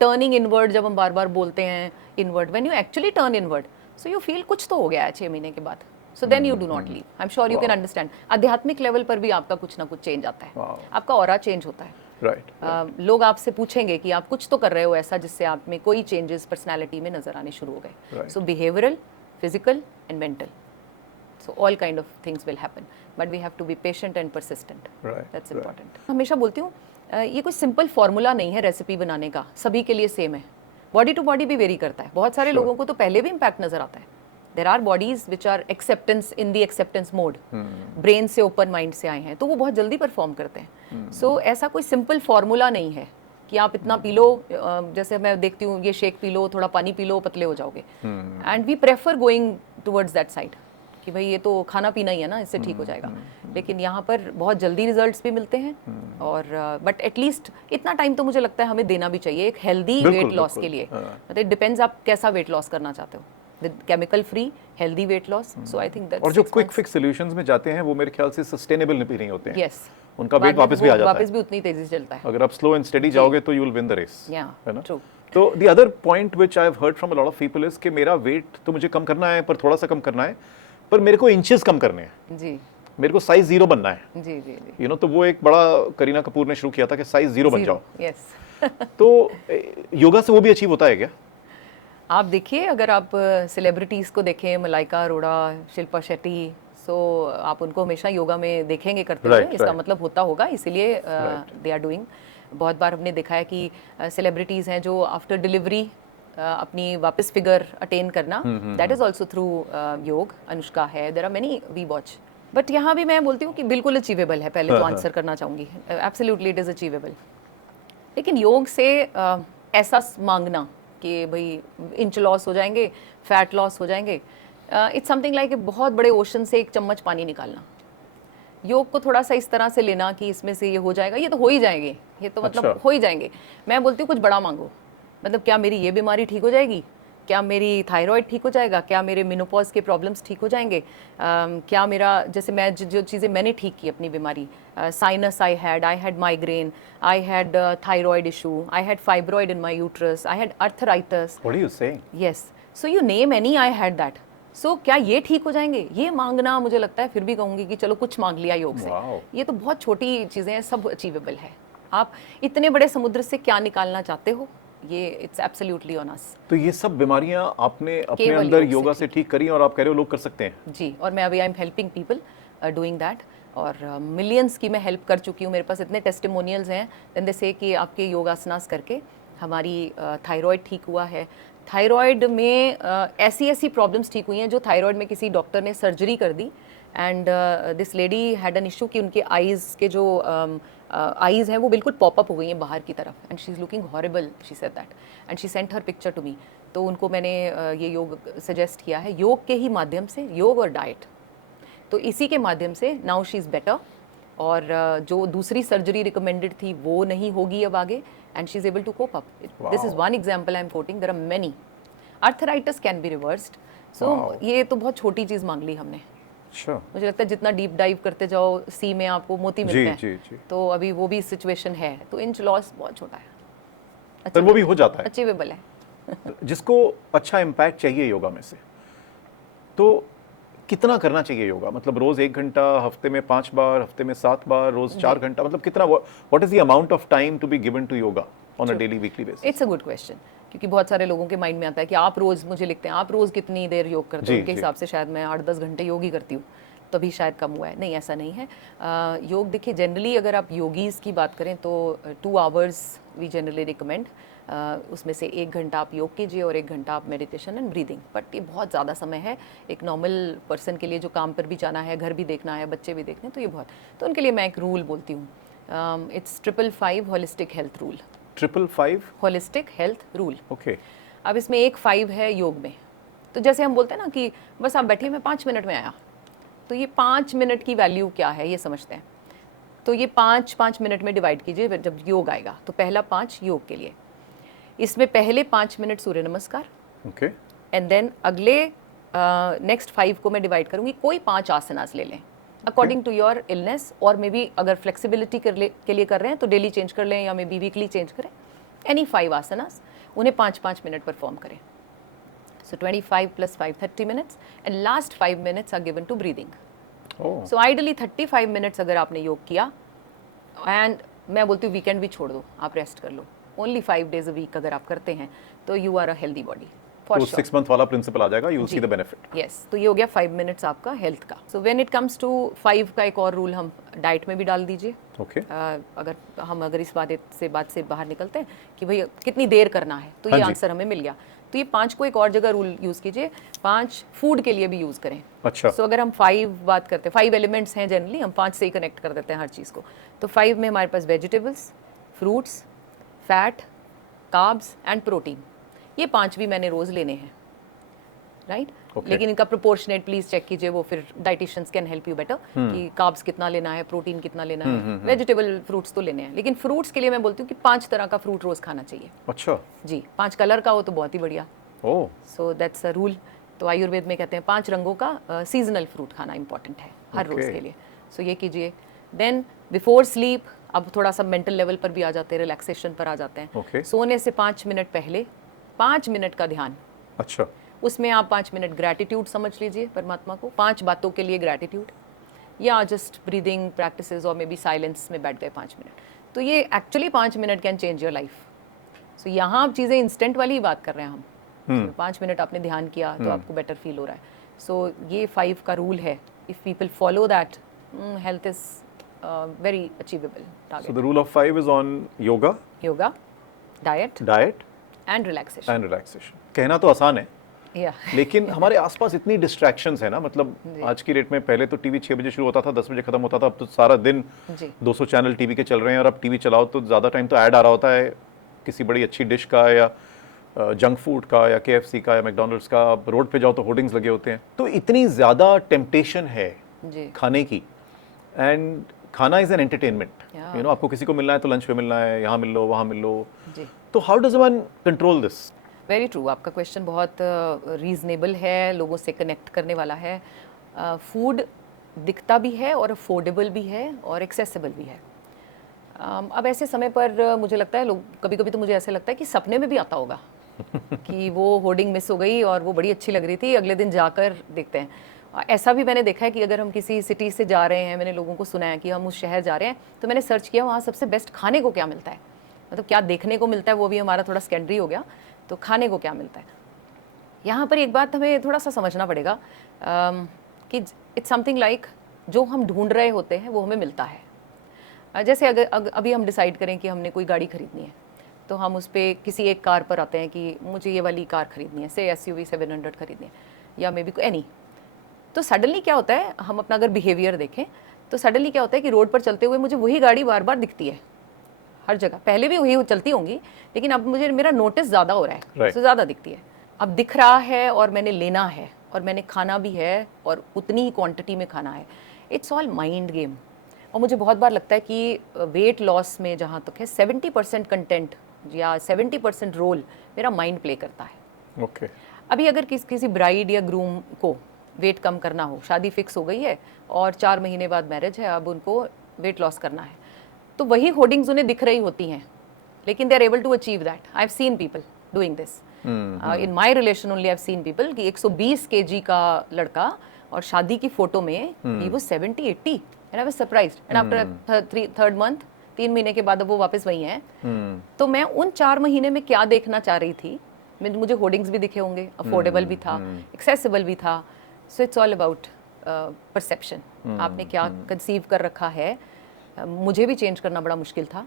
टर्निंग इनवर्ड जब हम बार बार बोलते हैं inward, when you actually turn inward so you feel कुछ तो हो गया है 6 महीने के बाद, so then you do not leave. I am sure you can understand. आध्यात्मिक लेवल पर भी आपका कुछ ना कुछ चेंज आता है, आपका ऑरा चेंज होता है। राइट। लोग आपसे पूछेंगे कि आप कुछ तो कर रहे हो ऐसा जिससे आप में कोई चेंजेस पर्सनालिटी में नजर आने शुरू हो गए। So behavioural, physical and mental, so all kind of things will happen, but we have to be patient and persistent. Right, That's important. हमेशा बोलती हूँ ये कोई सिंपल फार्मूला नहीं है रेसिपी बनाने का, सभी के लिए सेम है। बॉडी टू बॉडी भी वेरी करता है। बहुत सारे लोगों को तो पहले भी इम्पैक्ट नजर आता है। There are bodies which are acceptance in the acceptance mode, brain से ओपन माइंड से आए हैं तो वो बहुत जल्दी परफॉर्म करते हैं। सो ऐसा कोई सिंपल फार्मूला नहीं है कि आप इतना पी लो, जैसे मैं देखती हूँ ये शेक पी लो, थोड़ा पानी पी लो, पतले हो जाओगे। And we prefer going towards that side कि भाई ये तो खाना पीना ही है ना, इससे ठीक हो जाएगा। लेकिन यहाँ पर बहुत जल्दी रिजल्ट्स भी मिलते हैं और बट एटलीस्ट इतना टाइम तो मुझे लगता है हमें देना भी चाहिए एक हेल्दी वेट लॉस के लिए। मतलब इट डिपेंड्स आप कैसा वेट लॉस करना चाहते हो, with chemical free healthy weight loss. So I think that और जो क्विक फिक्स सॉल्यूशंस में जाते हैं वो मेरे ख्याल से सस्टेनेबल भी नहीं होते हैं। यस, उनका वेट वापस भी आ जाता है, वापस भी उतनी तेजी से चलता है। अगर आप स्लो एंड स्टेडी जाओगे तो you will win the race, या है ना। ट्रू। तो the other point which I have heard from a lot of people is कि मेरा वेट तो मुझे कम करना है, पर थोड़ा सा कम करना है, पर मेरे को इंचेस कम करने हैं जी मेरे को साइज 0 बनना है। जी जी जी। यू नो, तो वो एक बड़ा करीना कपूर ने शुरू किया था कि साइज 0 बन जाओ। यस। तो योगा से वो भी अचीव होता है क्या? आप देखिए, अगर आप सेलिब्रिटीज़ को देखें, मलाइका अरोड़ा, शिल्पा शेट्टी, सो आप उनको हमेशा योगा में देखेंगे करते हुए। इसका मतलब होता होगा, इसीलिए दे आर डूइंग। बहुत बार हमने देखा है कि सेलिब्रिटीज़ हैं जो आफ्टर डिलीवरी अपनी वापस फिगर अटेन करना, दैट इज़ ऑल्सो थ्रू योग। अनुष्का है, there are many we watch. But यहाँ भी मैं बोलती हूँ कि बिल्कुल अचीवेबल है। पहले तो आंसर करना चाहूँगी, एब्सोल्युटली इट इज़ अचीवेबल। लेकिन योग से ऐसा मांगना कि भाई इंच लॉस हो जाएंगे, फैट लॉस हो जाएंगे, इट्स समथिंग लाइक बहुत बड़े ओशन से एक चम्मच पानी निकालना। योग को थोड़ा सा इस तरह से लेना कि इसमें से ये हो जाएगा, ये तो हो ही जाएंगे, ये तो मतलब अच्छा। हो ही जाएंगे। मैं बोलती हूँ कुछ बड़ा मांगो। मतलब क्या मेरी ये बीमारी ठीक हो जाएगी, क्या मेरी थायराइड ठीक हो जाएगा, क्या मेरे मेनोपॉज के प्रॉब्लम्स ठीक हो जाएंगे, क्या मेरा, जैसे मैं जो चीज़ें मैंने ठीक की अपनी बीमारी, sinus I had migraine, I had thyroid issue, I had fibroid in my uterus, I had arthritis. What are you saying? Yes, so you name any, I had that. सो क्या ये ठीक हो जाएंगे? ये मांगना, मुझे लगता है फिर भी कहूँगी कि चलो कुछ मांग लिया योग से। Wow. ये तो बहुत छोटी चीज़ें हैं, सब अचीवेबल है। आप इतने बड़े समुद्र से क्या निकालना चाहते हो, ये इट्स एब्सोल्युटली ऑन अस। तो ये सब बीमारियां आपने अपने केवल अंदर योग से योगा से ठीक करी और आप कह रहे हो लोग कर सकते हैं? जी, और मैं अभी I am helping people doing that, और मिलियंस की मैं हेल्प कर चुकी हूँ। मेरे पास इतने टेस्टिमोनियल्स हैं, देन दे से कि आपके योगासनास करके हमारी थायराइड ठीक हुआ है। थायराइड में ऐसी ऐसी प्रॉब्लम्स ठीक हुई हैं जो थायराइड में किसी डॉक्टर ने सर्जरी कर दी, and this lady had an issue कि उनके आईज़ के जो आईज़ हैं वो बिल्कुल पॉपअप हो गई हैं बाहर की तरफ, and she is looking horrible, she said that, and she sent her picture to me. तो उनको मैंने ये योग सजेस्ट किया है, योग के ही माध्यम से, योग और डाइट, तो इसी के माध्यम से नाउ शी इज़ बेटर। और जो दूसरी सर्जरी रिकमेंडेड थी वो नहीं होगी अब आगे, and she is able to cope up. This is one example I am quoting, there are many. Arthritis can be reversed. So ये तो बहुत छोटी चीज़ मांग ली हमने। अच्छा। मुझे लगता है जितना डीप डाइव करते जाओ सी में आपको मोती मिलते हैं। जी, जी। तो अभी वो भी सिचुएशन है, तो इंच लॉस बहुत छोटा है, पर वो भी हो जाता है, अचीवेबल है। जिसको अच्छा इम्पैक्ट चाहिए योगा में से। तो कितना करना चाहिए योगा? मतलब रोज 1 घंटा, हफ्ते में 5 बार, हफ्ते में 7 बार, रोज 4 घंटा, मतलब कितना? What is the amount of time to be given to yoga on a daily weekly basis? It's a good question, क्योंकि बहुत सारे लोगों के माइंड में आता है कि आप रोज, मुझे लिखते हैं आप रोज कितनी देर योग करते हो। उनके हिसाब से शायद मैं 8-10 घंटे योग ही करती हूँ, तभी शायद कम हुआ है। नहीं, ऐसा नहीं है। योग देखिए, जनरली अगर आप योगीज़ की बात करें तो 2 आवर्स वी जनरली रिकमेंड। उसमें से 1 घंटा आप योग कीजिए और 1 घंटा आप मेडिटेशन एंड ब्रीदिंग। बट ये बहुत ज़्यादा समय है एक नॉर्मल पर्सन के लिए, जो काम पर भी जाना है, घर भी देखना है, बच्चे भी देखने, तो ये बहुत, तो उनके लिए मैं एक रूल बोलती हूँ it's 555 holistic health rule. 555? Holistic health rule. Okay. अब इसमें एक 5 है योग में। तो जैसे हम बोलते हैं ना कि बस आप बैठिए, मैं 5 मिनट में आया, तो ये 5 मिनट की वैल्यू क्या है ये समझते हैं। तो ये 5 मिनट में डिवाइड कीजिए जब योग आएगा। तो पहला 5 योग के लिए, इसमें पहले 5 मिनट सूर्य नमस्कार, ओके। एंड देन अगले नेक्स्ट 5 को मैं डिवाइड करूंगी, कोई 5 आसनास ले लें अकॉर्डिंग टू योर इलनेस, और मे बी अगर फ्लेक्सिबिलिटी के लिए कर रहे हैं तो डेली चेंज कर लें या मे बी वीकली चेंज करें। एनी 5 आसनास, उन्हें 5-5 मिनट परफॉर्म करें। So 25 plus 5, 30 minutes, and last 5 minutes are given to breathing. Oh. So ideally 35 minutes अगर आपने योग किया, and मैं बोलती हूँ वीकेंड भी छोड़ दो, आप रेस्ट कर लो। Only 5 days a week अगर आप करते हैं तो you are a healthy body. For तो sure. 6 मंथ वाला प्रिंसिपल आ जाएगा, you will see the benefit. Yes, तो ये हो गया 5 minutes आपका हेल्थ का। So when it comes to 5 का एक और रूल हम डाइट में भी डाल दीजिए। ओके। अगर इस बात से बाहर निकलते हैं कि भाई कितनी देर करना है, तो ये आंसर हमें मिल गया। तो ये 5 को एक और जगह रूल यूज़ कीजिए, 5 फूड के लिए भी यूज़ करें। अच्छा। सो अगर हम 5 बात करते हैं, 5 एलिमेंट्स हैं जनरली, हम 5 से ही कनेक्ट कर देते हैं हर चीज़ को। तो 5 में हमारे पास vegetables, fruits, fat, carbs and protein, ये 5 भी मैंने रोज़ लेने हैं, राइट? Okay. लेकिन इनका प्रोपोर्शनेट प्लीज चेक कीजिए, वो फिर dietitians can help you better कि कार्ब्स कितना लेना है, प्रोटीन कितना लेना है, वेजिटेबल फ्रूट्स तो लेने हैं। लेकिन फ्रूट्स के लिए मैं बोलती हूँ कि 5 तरह का फ्रूट रोज खाना चाहिए। अच्छा जी, 5 कलर का हो तो बहुत ही बढ़िया। Oh. So that's a rule. तो आयुर्वेद में कहते हैं 5 रंगों का सीजनल फ्रूट खाना इंपॉर्टेंट है हर रोज Okay. के लिए। सो ये कीजिए। देन बिफोर स्लीप, अब थोड़ा सा मेंटल लेवल पर भी आ जाते हैं, रिलैक्सेशन पर आ जाते हैं। Okay. सोने से 5 मिनट पहले 5 मिनट का ध्यान, अच्छा। उसमें आप 5 मिनट ग्रैटिट्यूड समझ लीजिए परमात्मा को, 5 बातों के लिए ग्रैटिट्यूड, या जस्ट ब्रीदिंग प्रैक्टिसेस और मे बी साइलेंस में बैठ गए 5 मिनट। तो ये actually 5 minute can change your life. So यहाँ आप चीज़ें इंस्टेंट वाली ही बात कर रहे हैं हम। 5 मिनट आपने ध्यान किया तो आपको बेटर फील हो रहा है। सो ये 5 का रूल है। If people follow that, health is very achievable so target. The rule of 5 is on yoga, yoga, diet diet and relaxation. And relaxation. कहना तो आसान है, या लेकिन हमारे आसपास इतनी डिस्ट्रैक्शंस है ना, मतलब आज की डेट में पहले तो टीवी 6 बजे शुरू होता था, 10 बजे खत्म होता था, अब तो सारा दिन जी 200 चैनल टीवी के चल रहे हैं, और अब टीवी चलाओ तो ज़्यादा टाइम तो ऐड आ रहा होता है किसी बड़ी अच्छी डिश का या जंक फूड का या KFC का या मैकडोनल्ड्स का। अब रोड पे जाओ तो होर्डिंग्स लगे होते हैं, तो इतनी ज़्यादा टेम्पटेशन है जी खाने की। एंड खाना is an entertainment, Yeah. You know, आपको किसी को मिलना है तो लंच पे मिलना है, यहाँ मिल लो वहाँ मिल लो। जी, तो how does one control this? Very true. आपका क्वेश्चन बहुत रीजनेबल है, लोगों से कनेक्ट करने वाला है। फूड दिखता भी है और अफोर्डेबल भी है और एक्सेसिबल भी है। अब ऐसे समय पर मुझे लगता है लोग, कभी कभी तो मुझे ऐसे लगता है कि सपने में भी आता होगा कि वो होर्डिंग मिस हो गई और वो बड़ी अच्छी लग रही थी, अगले दिन जाकर देखते हैं। ऐसा भी मैंने देखा है कि अगर हम किसी सिटी से जा रहे हैं, मैंने लोगों को सुना है कि हम उस शहर जा रहे हैं, तो मैंने सर्च किया वहाँ सबसे बेस्ट खाने को क्या मिलता है। मतलब क्या देखने को मिलता है वो भी हमारा थोड़ा सेकेंडरी हो गया, तो खाने को क्या मिलता है। यहाँ पर एक बात हमें थोड़ा सा समझना पड़ेगा कि इट्स समथिंग लाइक जो हम ढूंढ रहे होते हैं वो हमें मिलता है। जैसे अगर अभी हम डिसाइड करें कि हमने कोई गाड़ी खरीदनी है, तो हम उस पर किसी एक कार पर आते हैं कि मुझे ये वाली कार खरीदनी है, से SUV 700 खरीदनी है या मे बी एनी। तो सडनली क्या होता है, हम अपना अगर बिहेवियर देखें तो सडनली क्या होता है कि रोड पर चलते हुए मुझे वही गाड़ी बार बार दिखती है हर जगह। पहले भी वही चलती होंगी, लेकिन अब मुझे मेरा नोटिस ज़्यादा हो रहा है, Right. तो ज़्यादा दिखती है। अब दिख रहा है और मैंने लेना है और मैंने खाना भी है और उतनी ही क्वांटिटी में खाना है। It's all mind game. और मुझे बहुत बार लगता है कि वेट लॉस में जहाँ तक है 70% कंटेंट या 70% रोल मेरा माइंड प्ले करता है। ओके। अभी अगर किसी ब्राइड या ग्रूम को वेट कम करना हो, शादी फिक्स हो गई है और 4 महीने बाद मैरिज है, अब उनको वेट लॉस करना है, तो वही होर्डिंग्स उन्हें दिख रही होती हैं, लेकिन they are able to achieve that. I have seen people doing this in my relation only. I have seen people कि 120 kg का लड़का और शादी की फोटो में he was 70-80 and I was surprised. And after third month, 3 महीने के बाद अब वो वापस वही हैं। तो मैं उन 4 महीने में क्या देखना चाह रही थी, मुझे होर्डिंग्स भी दिखे होंगे, अफोर्डेबल भी था, एक्सेसिबल भी था। So it's all about perception. आपने क्या कंसीव कर रखा है। मुझे भी चेंज करना बड़ा मुश्किल था।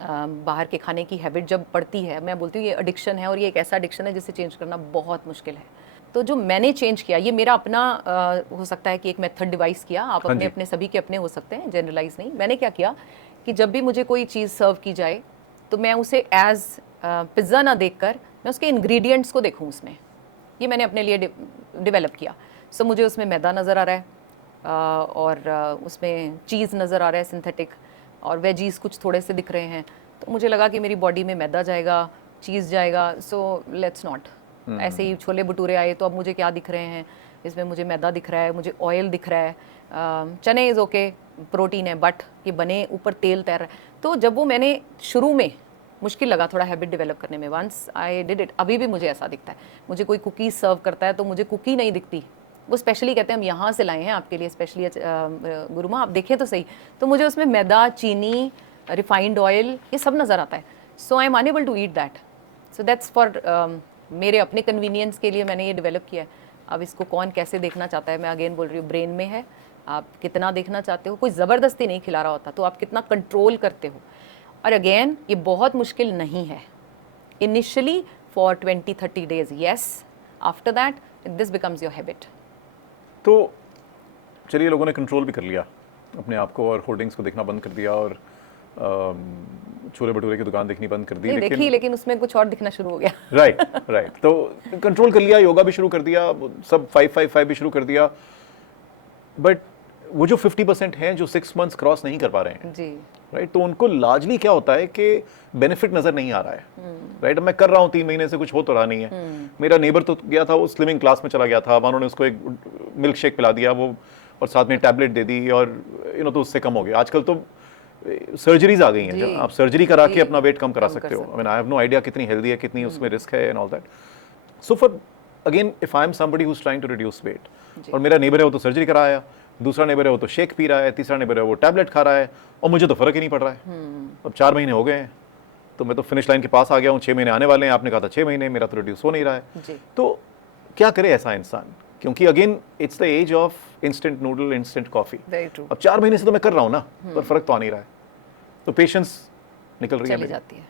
बाहर के खाने की हैबिट जब पड़ती है, मैं बोलती हूँ ये एडिक्शन है, और ये एक ऐसा एडिक्शन है जिसे चेंज करना बहुत मुश्किल है। तो जो मैंने चेंज किया, ये मेरा अपना हो सकता है कि एक मेथड डिवाइस किया, आप अपने अपने सभी के अपने हो सकते हैं, जनरलाइज नहीं। मैंने क्या किया कि जब भी मुझे कोई चीज़ सर्व की जाए तो मैं उसे एज पिज़्ज़ा ना देखकर मैं उसके इंग्रेडिएंट्स को देखूं उसमें। ये मैंने अपने लिए डेवलप किया। सो मुझे उसमें मैदा नज़र आ रहा है और उसमें चीज़ नज़र आ रहा है सिंथेटिक, और वेजीज कुछ थोड़े से दिख रहे हैं, तो मुझे लगा कि मेरी बॉडी में मैदा जाएगा, चीज़ जाएगा, सो लेट्स नॉट। ऐसे ही छोले भटूरे आए तो अब मुझे क्या दिख रहे हैं, इसमें मुझे मैदा दिख रहा है, मुझे ऑयल दिख रहा है, चने इज़ ओके, प्रोटीन है, बट ये बने ऊपर तेल तैर रहा है। तो जब वो मैंने शुरू में मुश्किल लगा थोड़ा हैबिट डेवलप करने में, वंस आई डिड इट, अभी भी मुझे ऐसा दिखता है। मुझे कोई कुकीज़ सर्व करता है तो मुझे कुकी नहीं दिखती, वो स्पेशली कहते हैं हम यहाँ से लाए हैं आपके लिए स्पेशली, गुरुमा आप देखें तो सही, तो मुझे उसमें मैदा, चीनी, रिफाइंड ऑयल, ये सब नज़र आता है। So I am unable to eat that. So that's for मेरे अपने कन्वीनियंस के लिए मैंने ये डेवलप किया है। अब इसको कौन कैसे देखना चाहता है, मैं अगेन बोल रही हूँ, ब्रेन में है, आप कितना देखना चाहते हो। कोई ज़बरदस्ती नहीं खिला रहा होता, तो आप कितना कंट्रोल करते हो। और अगेन ये बहुत मुश्किल नहीं है initially for 20-30 days, yes, after that this becomes your habit. तो चलिए, लोगों ने कंट्रोल भी कर लिया अपने आप को और होर्डिंग्स को देखना बंद कर दिया और छोले भटूरे की दुकान देखनी बंद कर दी, लेकिन उसमें कुछ और दिखना शुरू हो गया। राइट। तो कंट्रोल कर लिया, योगा भी शुरू कर दिया, सब 5-5-5 भी शुरू कर दिया, बट वो जो 50% हैं जो 6 मंथ्स क्रॉस नहीं कर पा रहे हैं जी, राइट, तो उनको लार्जली क्या होता है कि बेनिफिट नजर नहीं आ रहा है राइट। अब मैं कर रहा हूँ 3 महीने से, कुछ हो तो रहा नहीं है। मेरा नेबर तो गया था, वो स्लिमिंग क्लास में चला गया था, उन्होंने उसको एक मिल्क शेक पिला दिया वो, और साथ में टैबलेट दे दी, और तो उससे कम हो गया। आजकल तो सर्जरीज आ गई हैं, जब आप सर्जरी करा के अपना वेट कम करा सकते हो। I mean I have no idea कितनी हेल्दी है, कितनी उसमें रिस्क है and all that. So for again, if I am somebody who is trying to reduce weight, और मेरा नेबर है वो तो सर्जरी कराया, दूसरा नेबर है वो तो शेक पी रहा है, तीसरा नेबर है वो टैबलेट खा रहा है, और मुझे तो फर्क ही नहीं पड़ रहा है। अब 4 महीने हो गए हैं, तो मैं तो फिनिश लाइन के पास आ गया हूँ, 6 महीने आने वाले हैं, आपने कहा था 6 महीने, मेरा तो रिड्यूस हो नहीं रहा है। तो क्या करे ऐसा इंसान, क्योंकि again it's the age of instant noodle, instant coffee. अब 4 महीने से तो मैं कर रहा हूँ ना, पर फर्क तो आ नहीं रहा है, तो पेशेंस निकल रही चली जाती है।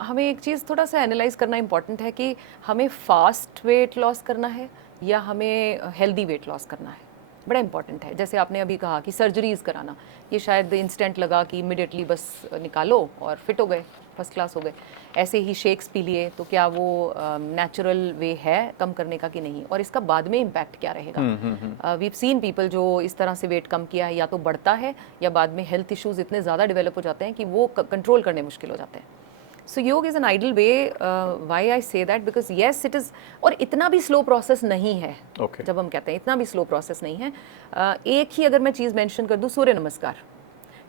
हमें एक चीज़ थोड़ा सा एनालाइज करना इंपॉर्टेंट है कि हमें फास्ट वेट लॉस करना है या हमें हेल्दी वेट लॉस करना है, बड़ा इंपॉर्टेंट है। जैसे आपने अभी कहा कि सर्जरीज कराना, ये शायद इंस्टेंट लगा कि इमिडिएटली बस निकालो और फिट हो गए, फर्स्ट क्लास हो गए। ऐसे ही शेक्स पी लिए, तो क्या वो नेचुरल वे है कम करने का कि नहीं, और इसका बाद में इम्पैक्ट क्या रहेगा। वीव सीन पीपल जो इस तरह से वेट कम किया है, या तो बढ़ता है या बाद में हेल्थ इश्यूज इतने ज़्यादा डेवलप हो जाते हैं कि वो कंट्रोल करने मुश्किल हो जाते हैं। सो योग is an ideal way, why I say that, because yes it is, और इतना भी स्लो प्रोसेस नहीं है। जब हम कहते हैं इतना भी स्लो प्रोसेस नहीं है, एक ही अगर मैं चीज़ मेंशन कर दूँ, सूर्य नमस्कार,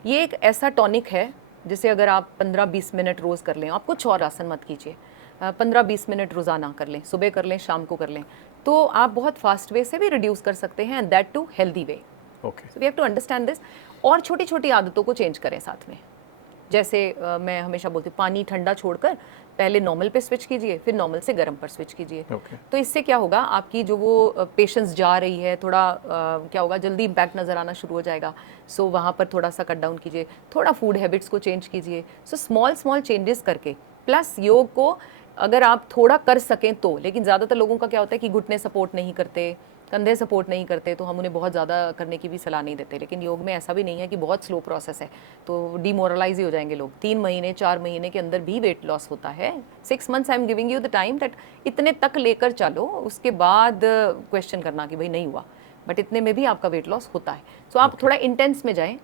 ये एक ऐसा टॉनिक है जिसे अगर आप 15-20 मिनट रोज़ कर लें, आप कुछ और आसन मत कीजिए, 15-20 मिनट रोज़ाना कर लें, सुबह कर लें, शाम को कर लें, तो आप बहुत फास्ट वे से भी रिड्यूस कर सकते हैं, and that too healthy way. So we have to understand this. और छोटी छोटी आदतों को चेंज करें साथ में। जैसे मैं हमेशा बोलती हूँ, पानी ठंडा छोड़कर पहले नॉर्मल पे स्विच कीजिए, फिर नॉर्मल से गर्म पर स्विच कीजिए। तो इससे क्या होगा, आपकी जो वो पेशेंस जा रही है, थोड़ा क्या होगा, जल्दी इम्पैक्ट नज़र आना शुरू हो जाएगा। सो वहाँ पर थोड़ा सा कट डाउन कीजिए, थोड़ा फूड हैबिट्स को चेंज कीजिए। सो स्मॉल चेंजेस करके, प्लस योग को अगर आप थोड़ा कर सकें तो, लेकिन ज़्यादातर लोगों का क्या होता है कि घुटने सपोर्ट नहीं करते, कंधे सपोर्ट नहीं करते, तो हम उन्हें बहुत ज़्यादा करने की भी सलाह नहीं देते। लेकिन योग में ऐसा भी नहीं है कि बहुत स्लो प्रोसेस है, तो डिमोरलाइज ही हो जाएंगे लोग। 3 महीने 4 महीने के अंदर भी वेट लॉस होता है। 6 months I am giving you the time that इतने तक लेकर चलो, उसके बाद क्वेश्चन करना कि भाई नहीं हुआ, बट इतने में भी आपका वेट लॉस होता है। सो आप थोड़ा इंटेंस में जाएँ,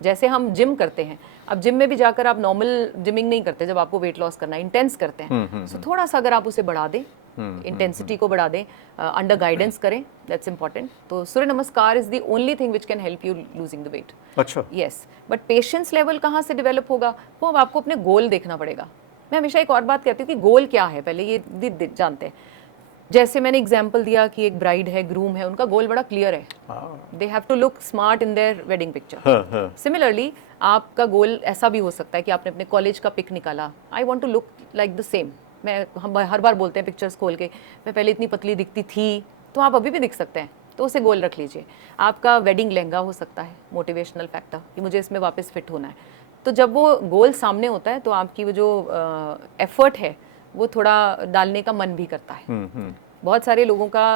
जैसे हम जिम करते हैं। अब जिम में भी जाकर आप नॉर्मल जिमिंग नहीं करते, जब आपको वेट लॉस करना है, इंटेंस करते हैं। सो थोड़ा सा अगर आप उसे बढ़ा दें, इंटेंसिटी को बढ़ा दें, अंडर गाइडेंस करें, दैट्स इंपॉर्टेंट। तो Surya Namaskar is the only thing which can help you losing the weight. अच्छा, यस, बट पेशेंस लेवल कहाँ से डेवलप होगा, वो अब आपको अपने गोल देखना पड़ेगा। मैं हमेशा एक और बात कहती हूँ कि गोल क्या है, पहले ये जानते हैं। जैसे मैंने एग्जाम्पल दिया कि एक ब्राइड है, ग्रूम है, उनका गोल बड़ा क्लियर है, they have to look smart in their wedding picture. Similarly आपका गोल ऐसा भी हो सकता है कि आपने अपने कॉलेज का पिक निकाला, I want to look like the same. हम हर बार बोलते हैं पिक्चर्स खोल के, मैं पहले इतनी पतली दिखती थी, तो आप अभी भी दिख सकते हैं, तो उसे गोल रख लीजिए। आपका वेडिंग लहंगा हो सकता है मोटिवेशनल फैक्टर, कि मुझे इसमें वापस फिट होना है। तो जब वो गोल सामने होता है, तो आपकी वो जो एफर्ट है वो थोड़ा डालने का मन भी करता है। बहुत सारे लोगों का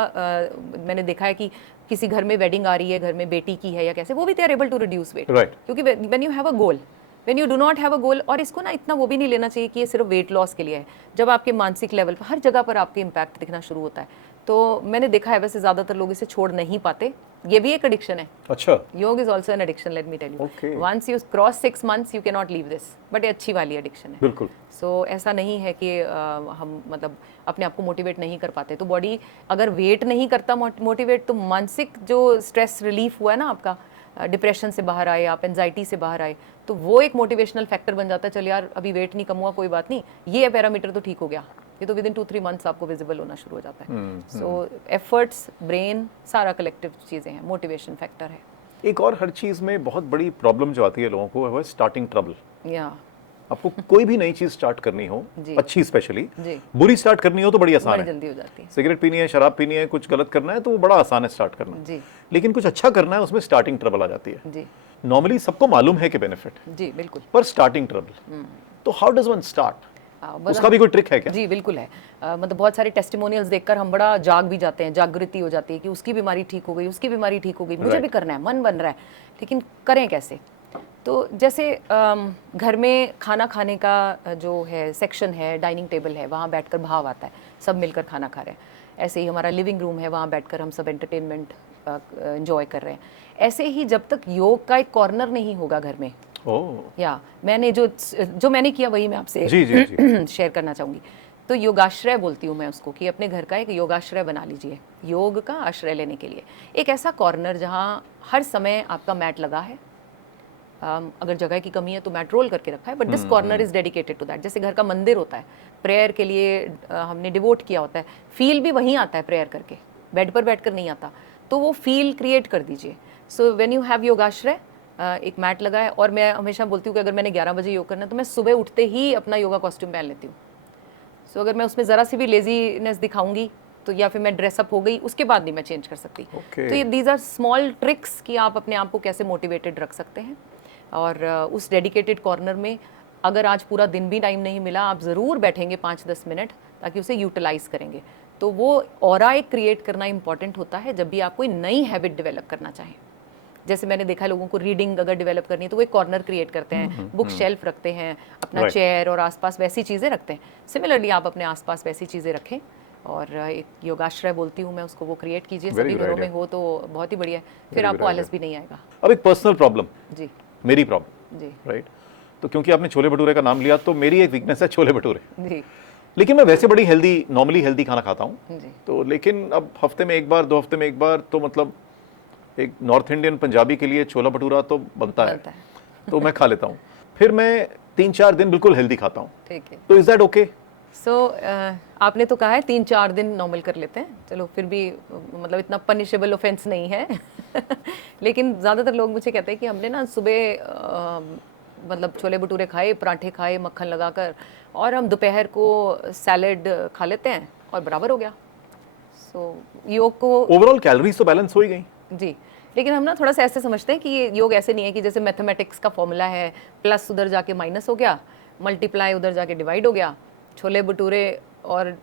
मैंने देखा है कि किसी घर में वेडिंग आ रही है, घर में बेटी की है या कैसे, वो भी they are able to reduce weight, Right. क्योंकि when you have a goal, when you do not have a goal, और इसको ना इतना वो भी नहीं लेना चाहिए कि ये सिर्फ वेट लॉस के लिए है, जब आपके मानसिक लेवल पर हर जगह पर आपके इम्पैक्ट दिखना शुरू होता है, तो मैंने देखा है वैसे ज़्यादातर लोग इसे छोड़ नहीं पाते, ये भी एक एडिक्शन है। अच्छा, योग is also an addiction, let me tell you. Okay. Once you cross 6 months you can not leave this, but ये अच्छी वाली एडिक्शन है। बिल्कुल। सो ऐसा नहीं है कि हम मतलब अपने आप को मोटिवेट नहीं कर पाते, तो बॉडी अगर वेट नहीं करता मोटिवेट, तो मानसिक जो स्ट्रेस रिलीफ हुआ है ना आपका, डिप्रेशन से बाहर आए आप, एंजाइटी से बाहर आए, तो वो एक मोटिवेशनल फैक्टर बन जाता है, चल यार अभी वेट नहीं कम हुआ कोई बात नहीं, ये पैरामीटर तो ठीक हो गया, ये तो विद इन 2-3 months आपको विजिबल होना शुरू हो जाता है। सो एफर्ट्स, ब्रेन, सारा कलेक्टिव चीज़ें हैं, मोटिवेशन फैक्टर है। एक और हर चीज़ में बहुत बड़ी प्रॉब्लम जो आती है लोगों को, वो है स्टार्टिंग ट्रबल। या आपको कोई भी नई चीज़ स्टार्ट करनी हो, जी। अच्छी स्पेशली, जी, बुरी स्टार्ट करनी हो तो बड़ी आसान बड़ी है। जल्दी हो जाती है। सिगरेट पीनी है, शराब पीनी है, कुछ गलत करना है तो वो बड़ा आसान है स्टार्ट करना। जी लेकिन कुछ अच्छा करना है, उसमें स्टार्टिंग ट्रबल आ जाती है। जी नॉर्मली सबको मालूम है कि बेनिफिट, जी बिल्कुल। पर स्टार्टिंग ट्रबल, तो हाउ डज वन स्टार्ट? उसका भी कोई ट्रिक है क्या? जी बिल्कुल है। मतलब बहुत सारे टेस्टिमोनियल्स देखकर हम बड़ा जाग भी जाते हैं, जागृति हो जाती है कि उसकी बीमारी ठीक हो गई, उसकी बीमारी ठीक हो गई, मुझे भी करना है, मन बन रहा है, लेकिन करें कैसे? तो जैसे घर में खाना खाने का जो है सेक्शन है, डाइनिंग टेबल है, वहाँ बैठकर भाव आता है, सब मिलकर खाना खा रहे हैं। ऐसे ही हमारा लिविंग रूम है, वहाँ बैठकर हम सब एंटरटेनमेंट एंजॉय कर रहे हैं। ऐसे ही जब तक योग का एक कॉर्नर नहीं होगा घर में, या मैंने जो मैंने किया वही मैं आपसे जी जी जी शेयर करना चाहूँगी। तो योगाश्रय बोलती हूँ मैं उसको, कि अपने घर का एक योगाश्रय बना लीजिए, योग का आश्रय लेने के लिए एक ऐसा कॉर्नर जहाँ हर समय आपका मैट लगा है। अगर जगह की कमी है तो मैट रोल करके रखा है, but this corner is dedicated to that. जैसे घर का मंदिर होता है, प्रेयर के लिए हमने डिवोट किया होता है, फील भी वहीं आता है प्रेयर करके, बेड पर बैठकर नहीं आता, तो वो फील क्रिएट कर दीजिए। सो व्हेन यू हैव योगाश्रय, एक मैट लगा है, और मैं हमेशा बोलती हूँ कि अगर मैंने 11 बजे योग करना है तो मैं सुबह उठते ही अपना योगा कॉस्ट्यूम पहन लेती हूँ। सो अगर मैं उसमें ज़रा सी भी लेजीनेस दिखाऊंगी तो, या फिर मैं ड्रेसअप हो गई, उसके बाद नहीं मैं चेंज कर सकती। तो ये दीज आर स्मॉल ट्रिक्स कि आप अपने आप को कैसे मोटिवेटेड रख सकते हैं। और उस डेडिकेटेड कॉर्नर में अगर आज पूरा दिन भी टाइम नहीं मिला, आप ज़रूर बैठेंगे 5-10 मिनट, ताकि उसे यूटिलाइज़ करेंगे। तो वो ऑरा एक क्रिएट करना इंपॉर्टेंट होता है जब भी आप कोई नई हैबिट डेवलप करना चाहें। जैसे मैंने देखा लोगों को रीडिंग अगर डेवलप करनी है तो वो एक कॉर्नर क्रिएट करते हैं, बुक शेल्फ रखते हैं, अपना चेयर और आसपास वैसी चीज़ें रखते हैं। सिमिलरली आप अपने आसपास वैसी चीज़ें रखें, और एक योगाश्रय बोलती हूँ मैं उसको, वो क्रिएट कीजिए। सभी घरों में हो तो बहुत ही बढ़िया है, फिर आपको आलस भी नहीं आएगा। अब एक पर्सनल प्रॉब्लम, जी मेरी प्रॉब्लम, जी राइट? तो क्योंकि आपने छोले भटूरे का नाम लिया, तो मेरी एक वीकनेस है छोले भटूरे। जी लेकिन मैं वैसे बड़ी हेल्दी, नॉर्मली हेल्दी खाना खाता हूँ, जी तो लेकिन अब हफ्ते में एक बार, 2 हफ्ते में एक बार, तो मतलब एक नॉर्थ इंडियन पंजाबी के लिए छोला भटूरा तो बनता है, तो मैं खा लेता हूँ। फिर मैं 3-4 दिन बिल्कुल हेल्दी खाता हूँ, ठीक है। तो इज दैट ओके? सो आपने तो कहा है 3-4 दिन नॉर्मल कर लेते हैं, चलो फिर भी मतलब इतना पनिशेबल ऑफेंस नहीं है लेकिन ज़्यादातर लोग मुझे कहते हैं कि हमने ना सुबह मतलब छोले भटूरे खाए, पराठे खाए मक्खन लगाकर, और हम दोपहर को सैलेड खा लेते हैं और बराबर हो गया। सो योग को ओवरऑल कैलोरीज तो बैलेंस हो ही गई जी, लेकिन हम ना थोड़ा सा ऐसे समझते हैं कि ये योग ऐसे नहीं है कि जैसे मैथमेटिक्स का फॉर्मूला है, प्लस उधर जाके माइनस हो गया, मल्टीप्लाई उधर जाके डिवाइड हो गया, छोले भटूरे और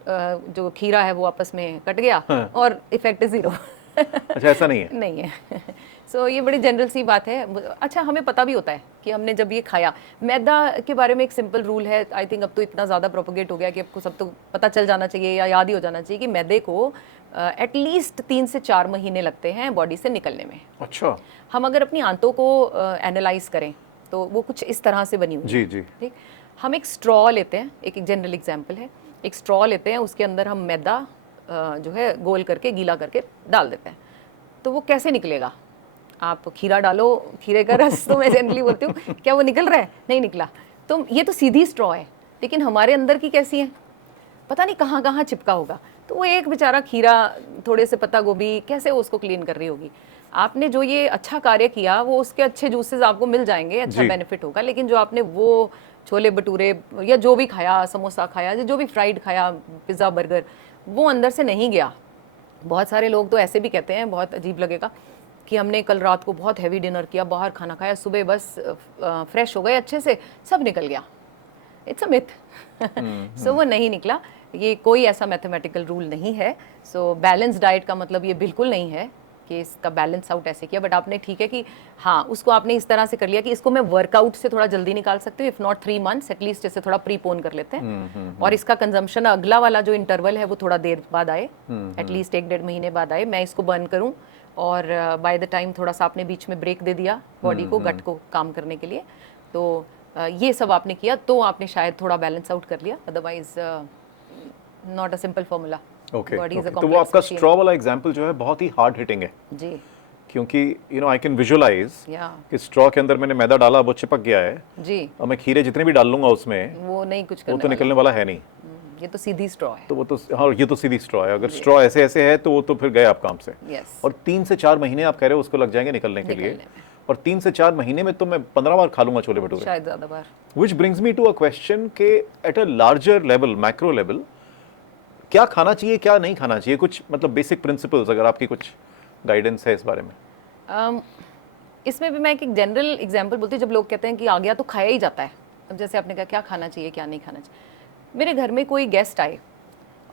जो खीरा है वो आपस में कट गया, हाँ। और इफेक्ट ज़ीरो अच्छा, ऐसा नहीं है? नहीं है सो ये बड़ी जनरल सी बात है। अच्छा, हमें पता भी होता है कि हमने जब ये खाया, मैदा के बारे में एक सिंपल रूल है, आई थिंक अब तो इतना ज़्यादा प्रोपोगेट हो गया कि आपको सब तो पता चल जाना चाहिए या याद ही हो जाना चाहिए कि मैदे को एटलीस्ट 3 से 4 महीने लगते हैं बॉडी से निकलने में। अच्छा, हम अगर अपनी आंतों को एनालाइज करें तो वो कुछ इस तरह से बनी हुई है। जी जी, ठीक, हम एक स्ट्रॉ लेते हैं, एक जनरल एग्जांपल है, एक स्ट्रॉ लेते हैं, उसके अंदर हम मैदा जो है गोल करके गीला करके डाल देते हैं, तो वो कैसे निकलेगा? आप खीरा डालो, खीरे का रस तो मैं जनरली बोलती हूँ, क्या वो निकल रहा है? नहीं निकला। तो ये तो सीधी स्ट्रॉ है, लेकिन हमारे अंदर की कैसी है, पता नहीं कहाँ कहाँ चिपका होगा। तो वो एक बेचारा खीरा, थोड़े से पत्ता गोभी, कैसे वो उसको क्लीन कर रही होगी। आपने जो ये अच्छा कार्य किया, वो उसके अच्छे जूसेस आपको मिल जाएंगे, अच्छा बेनिफिट होगा, लेकिन जो आपने वो छोले भटूरे या जो भी खाया, समोसा खाया, जो भी फ्राइड खाया, पिज़्ज़ा बर्गर, वो अंदर से नहीं गया। बहुत सारे लोग तो ऐसे भी कहते हैं, बहुत अजीब लगेगा, कि हमने कल रात को बहुत हैवी डिनर किया, बाहर खाना खाया, सुबह बस फ्रेश हो गए अच्छे से, सब निकल गया। It's a myth. सो वो नहीं निकला। ये कोई ऐसा मैथमेटिकल रूल नहीं है। सो बैलेंस डाइट का मतलब ये बिल्कुल नहीं है कि इसका बैलेंस आउट ऐसे किया, बट आपने ठीक है कि हाँ उसको आपने इस तरह से कर लिया कि इसको मैं वर्कआउट से थोड़ा जल्दी निकाल सकती हूँ, इफ नॉट 3 मंथ्स एटलीस्ट इसे थोड़ा प्रीपोन कर लेते हैं। और इसका कंजम्पशन अगला वाला जो इंटरवल है वो थोड़ा देर बाद आए, एटलीस्ट 1-1.5 महीने बाद आए, मैं इसको बर्न करूँ। और बाय द टाइम थोड़ा सा आपने बीच में ब्रेक दे दिया बॉडी को, गट को काम करने के लिए, तो ये सब आपने किया तो आपने शायद थोड़ा बैलेंस आउट कर लिया, otherwise not a simple formula. Okay, body is a तो वो आपका स्ट्रॉ वाला एग्जांपल जो है बहुत ही हार्ड हिटिंग है जी, क्योंकि you know I can visualize या कि स्ट्रॉ के अंदर मैंने मैदा डाला, वो चिपक गया है जी, और मैं खीरे जितने भी डाल लूंगा उसमें वो नहीं कुछ वो करने तो निकलने वाला है नहीं। ये तो सीधी स्ट्रॉ है। तो वो तो हाँ, ये तो सीधी स्ट्रॉ है। अगर स्ट्रॉ ऐसे ऐसे है तो वो तो फिर गए आप काम से। यस, और 3 से 4 महीने आप कह रहे हो उसको लग जाएंगे निकलने के लिए, निकलने में। और 3 से 4 महीने में तो मैं 15 बार खा लूंगा छोले भटूरे। शायद ज़्यादा बार। Which brings me to a question के at a larger level, macro level, क्या खाना चाहिए क्या नहीं खाना चाहिए, कुछ मतलब बेसिक प्रिंसिपल्स अगर आपकी कुछ गाइडेंस है इस बारे में। इसमें भी मैं एक जनरल एग्जांपल बोलती हूँ, जब लोग कहते हैं कि आ गया तो खाया ही जाता है। अब जैसे आपने कहा क्या खाना चाहिए क्या नहीं खाना चाहिए, मेरे घर में कोई गेस्ट आए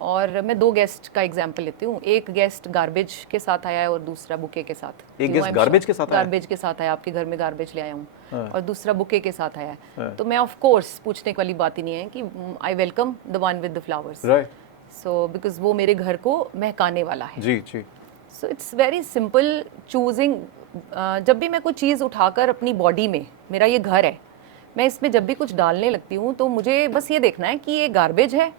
और मैं 2 गेस्ट का एग्जांपल लेती हूँ। एक गेस्ट गार्बेज के साथ आया है और दूसरा बुके के साथ। एक गेस्ट गार्बेज के साथ आया? गार्बेज के साथ आया, आपके घर में गार्बेज ले आया हूँ, और दूसरा बुके के साथ आया है। तो मैं ऑफ कोर्स पूछने वाली बात ही नहीं है कि I welcome the one with the flowers, right, so because वो मेरे घर को महकाने वाला है। जी जी, so it's very simple choosing. जब भी मैं कोई चीज़ उठाकर अपनी बॉडी में, मेरा ये घर है, मैं इसमें जब भी कुछ डालने लगती हूँ तो मुझे बस ये देखना है कि ये गार्बेज है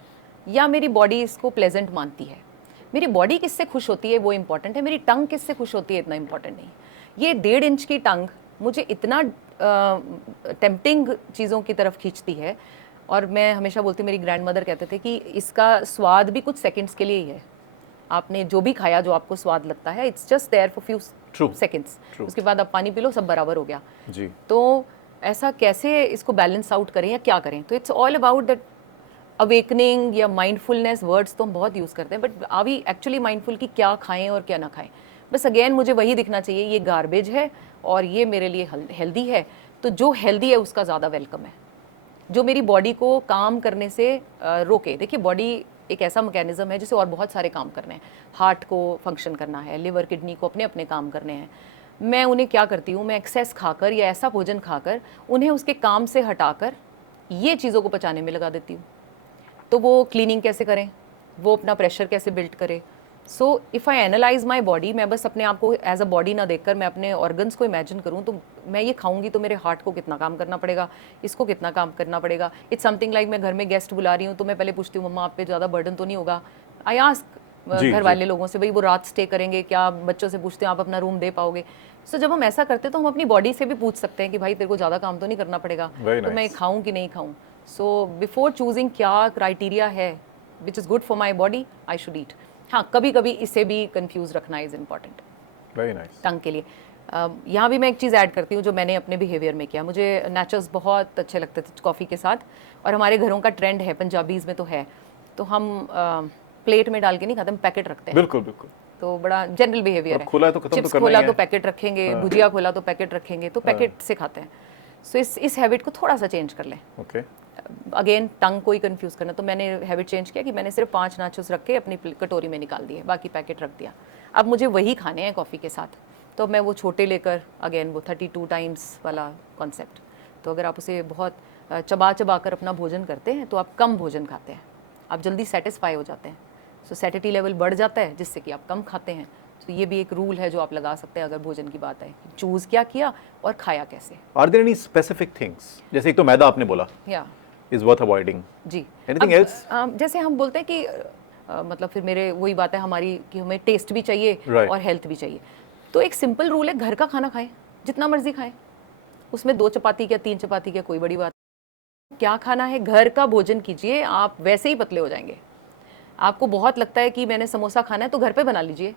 या मेरी बॉडी इसको प्लेजेंट मानती है। मेरी बॉडी किससे खुश होती है वो इंपॉर्टेंट है, मेरी टंग किससे खुश होती है इतना इंपॉर्टेंट नहीं। ये 1.5 इंच की टंग मुझे इतना टेम्पटिंग चीज़ों की तरफ खींचती है, और मैं हमेशा बोलती, मेरी ग्रैंड मदर कहते थे कि इसका स्वाद भी कुछ सेकंड्स के लिए ही है। आपने जो भी खाया जो आपको स्वाद लगता है, it's just there for few seconds, उसके बाद आप पानी पी लो, सब बराबर हो गया जी। तो ऐसा कैसे इसको बैलेंस आउट करें या क्या करें। तो it's all about that awakening या माइंडफुलनेस। वर्ड्स तो हम बहुत यूज़ करते हैं, but are we actually mindful कि क्या खाएं और क्या ना खाएं। बस अगेन मुझे वही दिखना चाहिए, ये गार्बेज है और ये मेरे लिए हेल्दी है, तो जो हेल्दी है उसका ज़्यादा वेलकम है, जो मेरी बॉडी को काम करने से रोके। देखिए बॉडी एक ऐसा मैकेनिज्म है जिसे और बहुत सारे काम करने हैं, हार्ट को फंक्शन करना है, लिवर किडनी को अपने अपने काम करने हैं। मैं उन्हें क्या करती हूँ, मैं एक्सेस खाकर या ऐसा भोजन खाकर उन्हें उसके काम से हटाकर ये चीज़ों को पचाने में लगा देती हूँ। तो वो क्लीनिंग कैसे करें, वो अपना प्रेशर कैसे बिल्ड करे। So if I analyse my body, मैं बस अपने आप को एज अ बॉडी ना देखकर मैं अपने ऑर्गन्स को इमेजिन करूँ, तो मैं ये खाऊंगी तो मेरे हार्ट को कितना काम करना पड़ेगा, इसको कितना काम करना पड़ेगा। इट्स समथिंग लाइक मैं घर में गेस्ट बुला रही हूँ तो मैं पहले पूछती हूँ, मम्मा आप पे ज़्यादा बर्डन तो नहीं होगा। आई आस्क घर वाले लोगों से, भाई वो रात स्टे करेंगे क्या, बच्चों से पूछते हैं आप अपना रूम दे पाओगे। सो जब हम ऐसा करते हैं तो हम अपनी बॉडी से भी पूछ सकते हैं कि भाई तेरे को ज़्यादा काम तो नहीं करना पड़ेगा, तो मैं खाऊँ कि नहीं खाऊँ। सो बिफोर चूजिंग क्या क्राइटेरिया है which is good for my body, I should eat. हाँ, कभी कभी इसे भी कंफ्यूज रखना इज़ इम्पॉर्टेंट वेरी नाइस टंग के लिए। यहाँ भी मैं एक चीज़ ऐड करती हूँ जो मैंने अपने बिहेवियर में किया। मुझे नेचर्स बहुत अच्छे लगते थे कॉफ़ी के साथ, और हमारे घरों का ट्रेंड है, पंजाबीज़ में तो है, तो हम प्लेट में डाल के नहीं खाते, हम पैकेट रखते हैं। बिल्कुल बिल्कुल, तो बड़ा जनरल बिहेवियर है। खोला तो खत्म चिप्स तो करना खोला ही तो है। पैकेट रखेंगे, भुजिया खोला तो पैकेट रखेंगे, तो पैकेट से खाते हैं। सो इस हैबिट को थोड़ा सा चेंज कर लें। ओके, अगेन टंग को ही कंफ्यूज करना, तो मैंने हैबिट चेंज किया कि मैंने सिर्फ 5 नाचोस रख के अपनी कटोरी में निकाल दिए, बाकी पैकेट रख दिया। अब मुझे वही खाने हैं कॉफ़ी के साथ, तो मैं वो छोटे लेकर, अगेन वो 32 टाइम्स वाला कॉन्सेप्ट। तो अगर आप उसे बहुत चबा चबा कर अपना भोजन करते हैं तो आप कम भोजन खाते हैं, आप जल्दी सेटिस्फाई हो जाते हैं। सो सैटिटी लेवल बढ़ जाता है जिससे कि आप कम खाते हैं। तो ये भी एक रूल है जो आप लगा सकते हैं अगर भोजन की बात है, चूज़ क्या किया और खाया कैसे। Are there any specific things, जैसे एक तो मैदा आपने बोला या इज वर्थ अवॉइडिंग, जी। Anything else? जैसे हम बोलते हैं कि मतलब फिर मेरे वही बात है हमारी कि हमें टेस्ट भी चाहिए Right. और हेल्थ भी चाहिए। तो एक सिंपल रूल है, घर का खाना खाएं, जितना मर्जी खाएं, उसमें 2 चपाती क्या 3 चपाती क्या कोई बड़ी बात। क्या खाना है, घर का भोजन कीजिए, आप वैसे ही पतले हो जाएंगे। आपको बहुत लगता है कि मैंने समोसा खाना है तो घर पे बना लीजिए।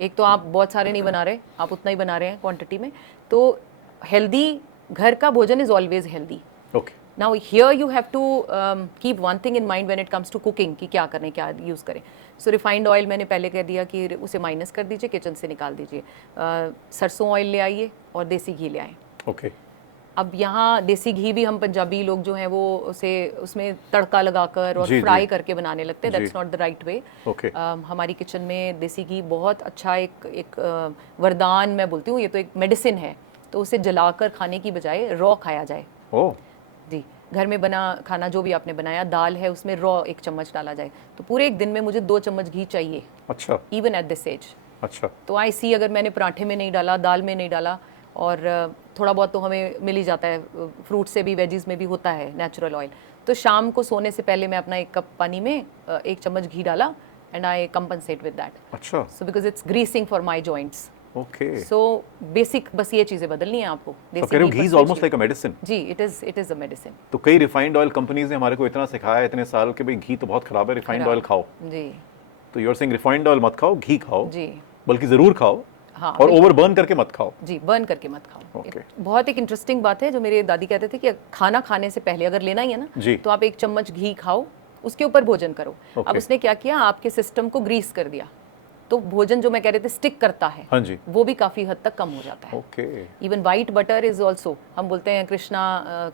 एक तो आप बहुत सारे नहीं बना रहे, आप उतना ही बना रहे हैं क्वांटिटी में। तो हेल्दी घर का भोजन is always healthy. Okay, now here you have to keep one thing in mind when it comes to cooking कि क्या करें, क्या यूज़ करें। सो रिफाइंड ऑयल मैंने पहले कह दिया कि उसे माइनस कर दीजिए, किचन से निकाल दीजिए। सरसों ऑयल ले आइए और देसी घी ले आएँ। ओके, अब यहाँ देसी घी भी हम पंजाबी लोग जो हैं वो उसे उसमें तड़का लगाकर और जी, फ्राई जी। करके बनाने लगते हैं, जी। That's not the right way. Okay. हमारी किचन में देसी घी बहुत अच्छा एक एक वरदान मैं बोलती हूँ, ये तो एक मेडिसिन है, तो उसे जलाकर खाने की बजाय रॉ खाया जाए। ओह। जी, घर में बना खाना जो भी आपने बनाया, दाल है उसमें रॉ एक चम्मच डाला जाए, तो पूरे एक दिन में मुझे 2 चम्मच घी चाहिए, अच्छा। Even at this age. अच्छा। तो आई सी अगर मैंने पराठे में नहीं डाला, दाल में नहीं डाला, और थोड़ा बहुत तो हमें मिल ही जाता है, फ्रूट से भी वेजीज में भी होता है नेचुरल ऑयल, तो शाम को सोने से पहले मैं अपना 1 कप पानी में 1 चम्मच घी डाला, and I compensate with that, अच्छा। So because it's greasing for my joints. Okay. So basic बस ये चीज़ें बदलनी है आपको, तो देसी कह रहे हो घी घी पर is switch almost like a medicine. जी, इट इज़ अ मेडिसिन। तो कई रिफाइंड ऑयल कंपनीज ने हमारे को इतना सिखाया है इतने साल कि भाई घी तो बहुत खराब है, रिफाइंड ऑयल खाओ। जी तो you are saying refined oil मत खाओ, घी खाओ, जी, बल्कि जरूर खाओ, हाँ और बिल्कुल। ओवर बर्न करके मत खाओ। जी, बर्न करके मत खाओ। ओके। बहुत एक इंटरेस्टिंग बात है जो मेरे दादी कहते थे कि खाना खाने से पहले अगर लेना ही है ना, जी। तो आप 1 चम्मच घी खाओ, उसके ऊपर भोजन करो। अब ओके। उसने क्या किया, आपके सिस्टम को ग्रीस कर दिया, तो भोजन जो मैं कह रहे थे स्टिक करता है, हाँ जी। वो भी काफ़ी हद तक कम हो जाता है। Okay. Even white butter is also, हम बोलते हैं कृष्णा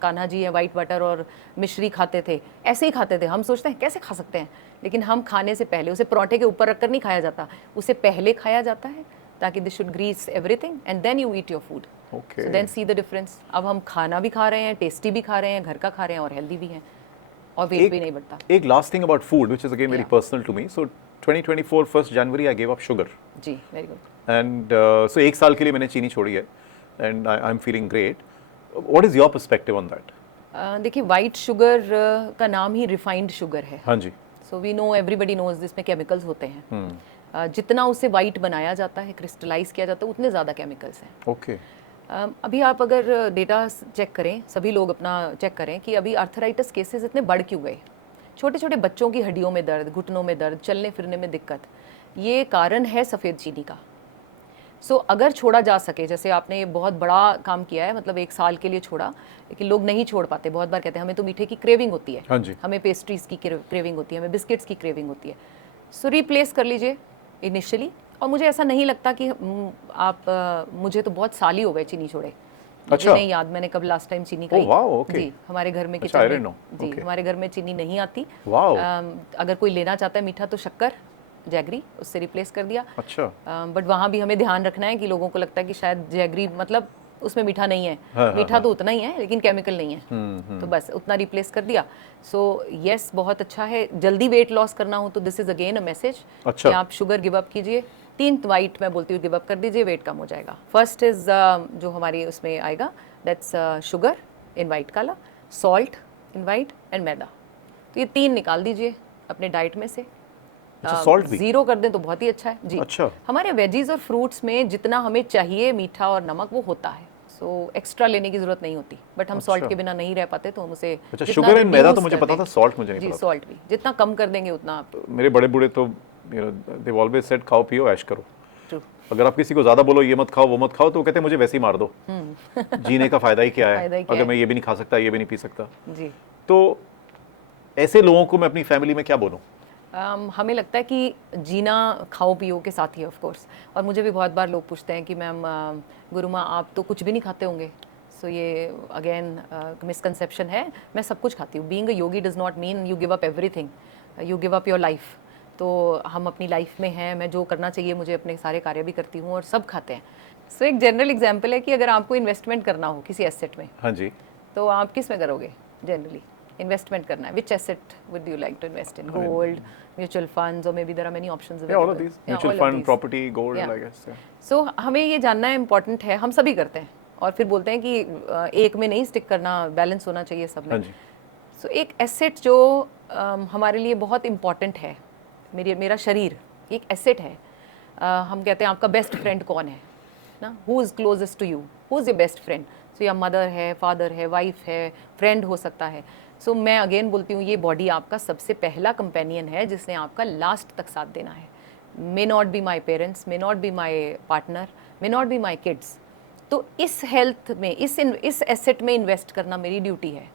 कान्हा जी है वाइट बटर और मिश्री खाते थे, ऐसे ही खाते थे, हम सोचते हैं कैसे खा सकते हैं, लेकिन हम खाने से पहले उसे पराठे के ऊपर रखकर नहीं खाया जाता, उसे पहले खाया जाता है ताकि this should grease everything and then you eat your food. Okay. So then see the difference. अब हम खाना भी खा रहे हैं, टेस्टी भी खा रहे हैं, घर का खा रहे हैं और हेल्दी भी हैं, और वेट भी नहीं बढ़ता। एक last thing about food which is again very Yeah. Personal to me. So 2024 1 January I give up sugar, जी, वेरी गुड। एंड सो 1 साल के लिए मैंने चीनी छोड़ी है, and I am feeling great. What is your perspective on that? देखिए, white sugar का नाम ही रिफाइंड शुगर है, हाँ जी। So we know, everybody knows इसमें केमिकल्स होते हैं। जितना उसे वाइट बनाया जाता है, क्रिस्टलाइज किया जाता है, उतने ज़्यादा केमिकल्स हैं। ओके। अभी आप अगर डेटा चेक करें, सभी लोग अपना चेक करें कि अभी आर्थराइटिस केसेस इतने बढ़ क्यों गए। छोटे छोटे बच्चों की हड्डियों में दर्द, घुटनों में दर्द, चलने फिरने में दिक्कत, ये कारण है सफ़ेद चीनी का। सो अगर छोड़ा जा सके, जैसे आपने ये बहुत बड़ा काम किया है, मतलब 1 साल के लिए छोड़ा, लेकिन लोग नहीं छोड़ पाते, बहुत बार कहते हैं हमें तो मीठे की क्रेविंग होती है, हाँ जी। हमें पेस्ट्रीज़ की क्रेविंग होती है, हमें बिस्किट्स की क्रेविंग होती है। सो रिप्लेस कर लीजिए इनिशियली, और मुझे ऐसा नहीं लगता कि मुझे तो बहुत साल ही हो गए चीनी छोड़े, मुझे अच्छा। नहीं याद मैंने कब लास्ट टाइम चीनी खाई। Wow, okay. जी, हमारे घर में अच्छा, किचन I में, didn't know. Ji Okay. हमारे घर में चीनी नहीं आती। वाओ। अगर कोई लेना चाहता है मीठा तो शक्कर, जैगरी, उससे रिप्लेस कर दिया। अच्छा। बट वहाँ भी हमें ध्यान रखना है कि लोगों को लगता है कि शायद जैगरी मतलब उसमें मीठा नहीं है, हाँ, मीठा हाँ। तो उतना ही है लेकिन केमिकल नहीं है, तो बस उतना रिप्लेस कर दिया। सो यस, बहुत अच्छा है। जल्दी वेट लॉस करना हो तो this is again a message अच्छा। कि आप शुगर गिव अप कीजिए, 3 वाइट मैं बोलती हूँ गिव अप कर दीजिए, वेट कम हो जाएगा। फर्स्ट इज़ जो हमारी उसमें आएगा, दैट्स शुगर इन वाइट काला, सॉल्ट इन वाइट, एंड मैदा। तो ये 3 निकाल दीजिए अपने डाइट में से। अच्छा, सॉल्ट भी? ज़ीरो कर दें तो बहुत ही अच्छा है जी। अच्छा। हमारे वेजीज और फ्रूट्स में जितना हमें चाहिए मीठा और नमक वो होता है, सो एक्स्ट्रा लेने की ज़रूरत नहीं होती, बट हम सॉल्ट अच्छा। के बिना नहीं रह पाते, तो हम उसे अच्छा, जितना शुगर एंड मैदा तो reduce मुझे कर पता दें। था, सॉल्ट मुझे नहीं जी, पता था। सॉल्ट भी जितना कम कर देंगे उतना आप। मेरे बड़े बूढ़े तो you know they always said खाओ पियो ऐश करो। ट्रू। अगर आप किसी को ज्यादा बोलो ये मत खाओ वो मत खाओ तो वो कहते हैं मुझे वैसे ही मार दो। जीने का फायदा ही क्या है फायदा ही क्या अगर है। मैं ये भी नहीं खा सकता, ये भी नहीं पी सकता। जी। तो ऐसे लोगों को मैं अपनी फैमिली में क्या बोलूं? हमें लगता है कि जीना खाओ पियो के साथ ही ऑफ कोर्स। और मुझे भी बहुत बार लोग पूछते हैं कि मैम गुरु माँ आप तो कुछ भी नहीं खाते होंगे। सो ये अगेन मिसकंसेप्शन है, मैं सब कुछ खाती हूँ। Being a Yogi does not mean you give up everything, you give up your life. तो हम अपनी लाइफ में हैं, मैं जो करना चाहिए मुझे अपने सारे कार्य भी करती हूँ और सब खाते हैं। सो एक जनरल एग्जाम्पल है कि अगर आपको इन्वेस्टमेंट करना हो किसी एसेट में, हाँ जी। तो आप किस में करोगे? जनरली इन्वेस्टमेंट करना है, which asset would you like to invest in? Gold, mutual funds, और may be there are many options Yeah, all of available. these mutual fund, property, gold, Yeah. I guess. Yeah. So हमें ये जानना important है, हम सभी करते हैं और फिर बोलते हैं कि एक में नहीं स्टिक करना, बैलेंस होना चाहिए सब में। हाँ जी। सो एक एसेट जो हमारे लिए बहुत इम्पॉर्टेंट है, मेरा शरीर एक एसेट है। हम कहते हैं आपका बेस्ट फ्रेंड कौन है ना, who is closest to you, who is your best friend. So या मदर है, फादर है, वाइफ है, फ्रेंड हो सकता है। सो मैं अगेन बोलती हूँ ये बॉडी आपका सबसे पहला कंपेनियन है जिसने आपका लास्ट तक साथ देना है। May not be my parents, may not be my partner, may not be my kids. तो इस हेल्थ में, इस एसेट में इन्वेस्ट करना मेरी ड्यूटी है।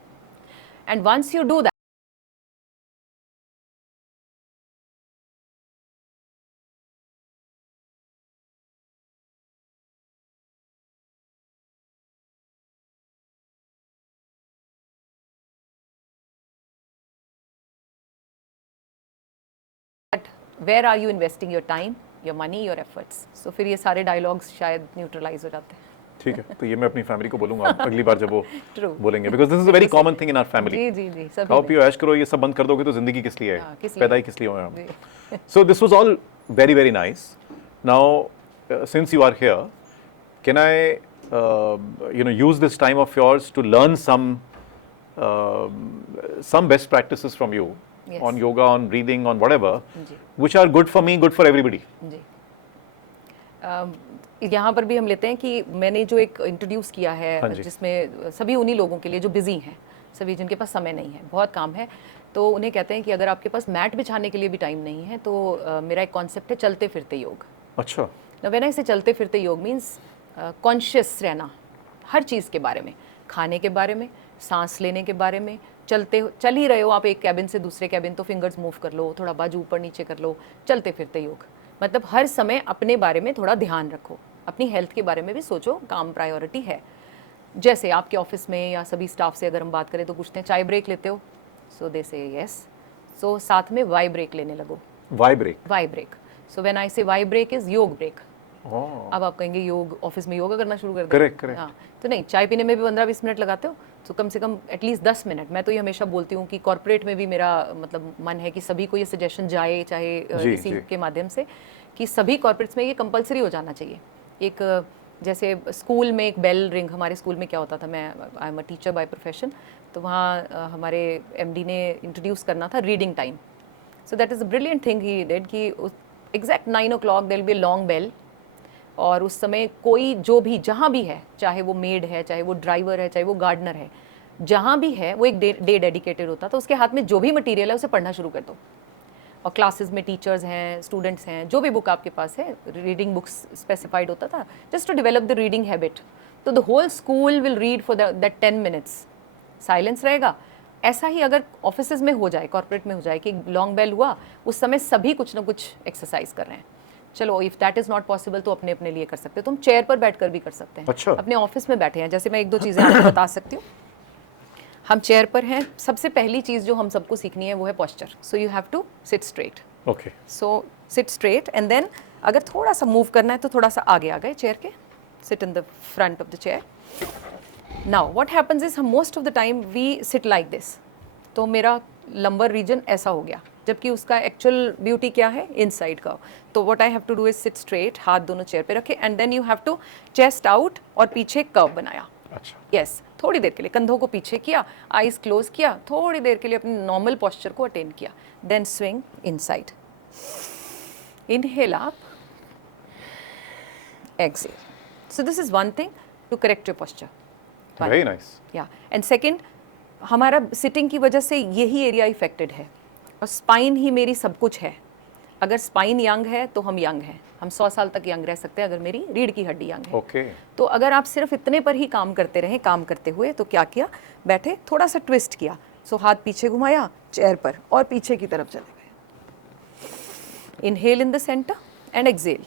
And once you do that, where are you investing your time, your money, your efforts. So फिर ये सारे डायलॉग्स शायद न्यूट्रलाइज हो जाते हैं. ठीक है, तो ये मैं अपनी फैमिली को बोलूंगा अगली बार जब वो True. बोलेंगे, because this is a very common thing in our family. जी जी जी, सभी खाओ में. पियो ऐश करो, ये सब बंद कर दोगे तो जिंदगी किस लिए हाँ, है, किस लिए? पैदा ही किस लिए हुए हम. जी. So this was all very, very nice. Now, since you are here, can I, use this time of yours to learn some best practices from you Yes. on yoga, on breathing, on whatever, ji. which are good for me, good for everybody. जी. यहाँ पर भी हम लेते हैं कि मैंने जो एक इंट्रोड्यूस किया हाँ है, जी. जिसमें सभी उन्हीं लोगों के लिए जो बिजी हैं, सभी जिनके पास समय नहीं है, बहुत काम है, तो उन्हें कहते हैं कि अगर आपके पास मैट बिछाने के लिए भी टाइम नहीं है तो मेरा एक कॉन्सेप्ट है चलते फिरते योग. अच्छा. व्हेन आई से चलते फिरते योग मीन्स कॉन्शियस रहना हर चीज़ के बारे में, खाने के बारे में, सांस लेने के बारे में. चल ही रहे हो आप एक कैबिन से दूसरे कैबिन, तो फिंगर्स मूव कर लो, थोड़ा बाजू ऊपर नीचे कर लो. चलते फिरते योग मतलब हर समय अपने बारे में थोड़ा ध्यान रखो, अपनी हेल्थ के बारे में भी सोचो, काम प्रायोरिटी है. जैसे आपके ऑफिस में या सभी स्टाफ से अगर हम बात करें तो पूछते हैं चाय ब्रेक लेते हो, सो दे से यस, सो साथ में वाई ब्रेक लेने लगो. Why break? Why break. So when I say why break is योग ब्रेक. Oh. अब आप कहेंगे योग ऑफिस में योगा करना शुरू कर दें. Correct. हाँ, तो नहीं, चाय पीने में भी 15-20 मिनट लगाते हो तो कम से कम एटलीस्ट 10 मिनट. मैं तो ये हमेशा बोलती हूँ कि कॉर्पोरेट में भी मेरा मतलब मन है कि सभी को ये सजेशन जाए, चाहे जी, इसी जी. के माध्यम से, कि सभी कॉर्पोरेट्स में ये कंपलसरी हो जाना चाहिए. एक जैसे स्कूल में एक बेल रिंग, हमारे स्कूल में क्या होता था, मैं I am a teacher by profession, तो वहाँ हमारे एमडी ने इंट्रोड्यूस करना था reading time. So that is a brilliant thing he did कि exact 9 o'clock there will be long bell, और उस समय कोई जो भी जहाँ भी है, चाहे वो मेड है, चाहे वो ड्राइवर है, चाहे वो गार्डनर है, जहाँ भी है वो एक डे डेडिकेटेड होता था. उसके हाथ में जो भी मटेरियल है उसे पढ़ना शुरू कर दो. और क्लासेस में टीचर्स हैं, स्टूडेंट्स हैं, जो भी बुक आपके पास है, रीडिंग बुक्स स्पेसिफाइड होता था just to develop the reading habit. तो the whole school will read for that 10 minutes. Silence रहेगा. ऐसा ही अगर ऑफिसेज में हो जाए, कॉर्पोरेट में हो जाए कि लॉन्ग बेल हुआ, उस समय सभी कुछ ना कुछ एक्सरसाइज कर रहे हैं. चलो if that is not possible तो अपने अपने लिए कर सकते हो. तुम चेयर पर बैठकर भी कर सकते हैं. अच्छा. अपने ऑफिस में बैठे हैं, जैसे मैं 1-2 चीज़ें आपको बता सकती हूँ. हम चेयर पर हैं, सबसे पहली चीज़ जो हम सबको सीखनी है वो है posture. So you have to sit straight. Okay. So sit straight and then अगर थोड़ा सा मूव करना है तो थोड़ा सा आगे आ गए चेयर के. Sit in the front of the chair. Now what happens is हम most of the time we sit like this, तो मेरा लंबर रीजन ऐसा हो गया, जबकि उसका एक्चुअल ब्यूटी क्या है, इनसाइड का. तो what I have to do is sit straight, हाथ दोनों चेयर पे रखे, and then you have to chest out और पीछे कर्व बनाया. अच्छा. यस, थोड़ी देर के लिए कंधों को पीछे किया, आईज क्लोज किया, थोड़ी देर के लिए अपने नॉर्मल पोस्चर को अटेन किया. Then swing inside. Inhale up, exhale. So this is one thing to correct your posture. Very nice. या एंड सेकंड, हमारा सिटिंग की वजह से यही एरिया इफेक्टेड है, और स्पाइन ही मेरी सब कुछ है. अगर स्पाइन यंग है तो हम यंग हैं, हम 100 साल तक यंग रह सकते हैं अगर मेरी रीढ़ की हड्डी यंग है. Okay. तो अगर आप सिर्फ इतने पर ही काम करते रहे, काम करते हुए, तो क्या किया, बैठे, थोड़ा सा ट्विस्ट किया, सो हाथ पीछे घुमाया चेयर पर और पीछे की तरफ चले गए. Inhale in the centre and exhale.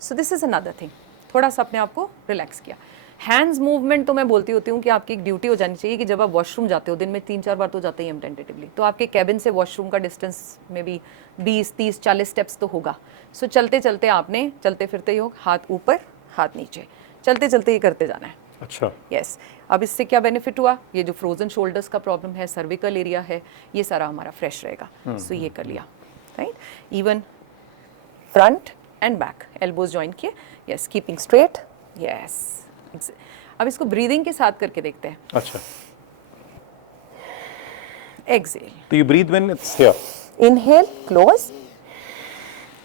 So this is another thing. थोड़ा सा अपने आप को रिलैक्स किया. हैंड्स मूवमेंट तो मैं बोलती होती हूँ कि आपकी एक ड्यूटी हो जानी चाहिए कि जब आप वॉशरूम जाते हो, दिन में 3-4 बार तो जाते ही हम टेंटेटिवली, तो आपके कैबिन से वॉशरूम का डिस्टेंस में भी 20-30-40 स्टेप्स तो होगा. सो चलते चलते आपने चलते फिरते योग, हाथ ऊपर हाथ नीचे, चलते चलते ही करते जाना है. अच्छा. यस. अब इससे क्या बेनिफिट हुआ, ये जो फ्रोजन शोल्डर्स का प्रॉब्लम है, सर्विकल एरिया है, ये सारा हमारा फ्रेश रहेगा. सो ये कर लिया. Right. Even front and back, elbows join किए. Yes, keeping straight. यस. अब इसको ब्रीदिंग के साथ करके देखते हैं. अच्छा. एक्सेल. तो you breathe when it's here. Inhale, close,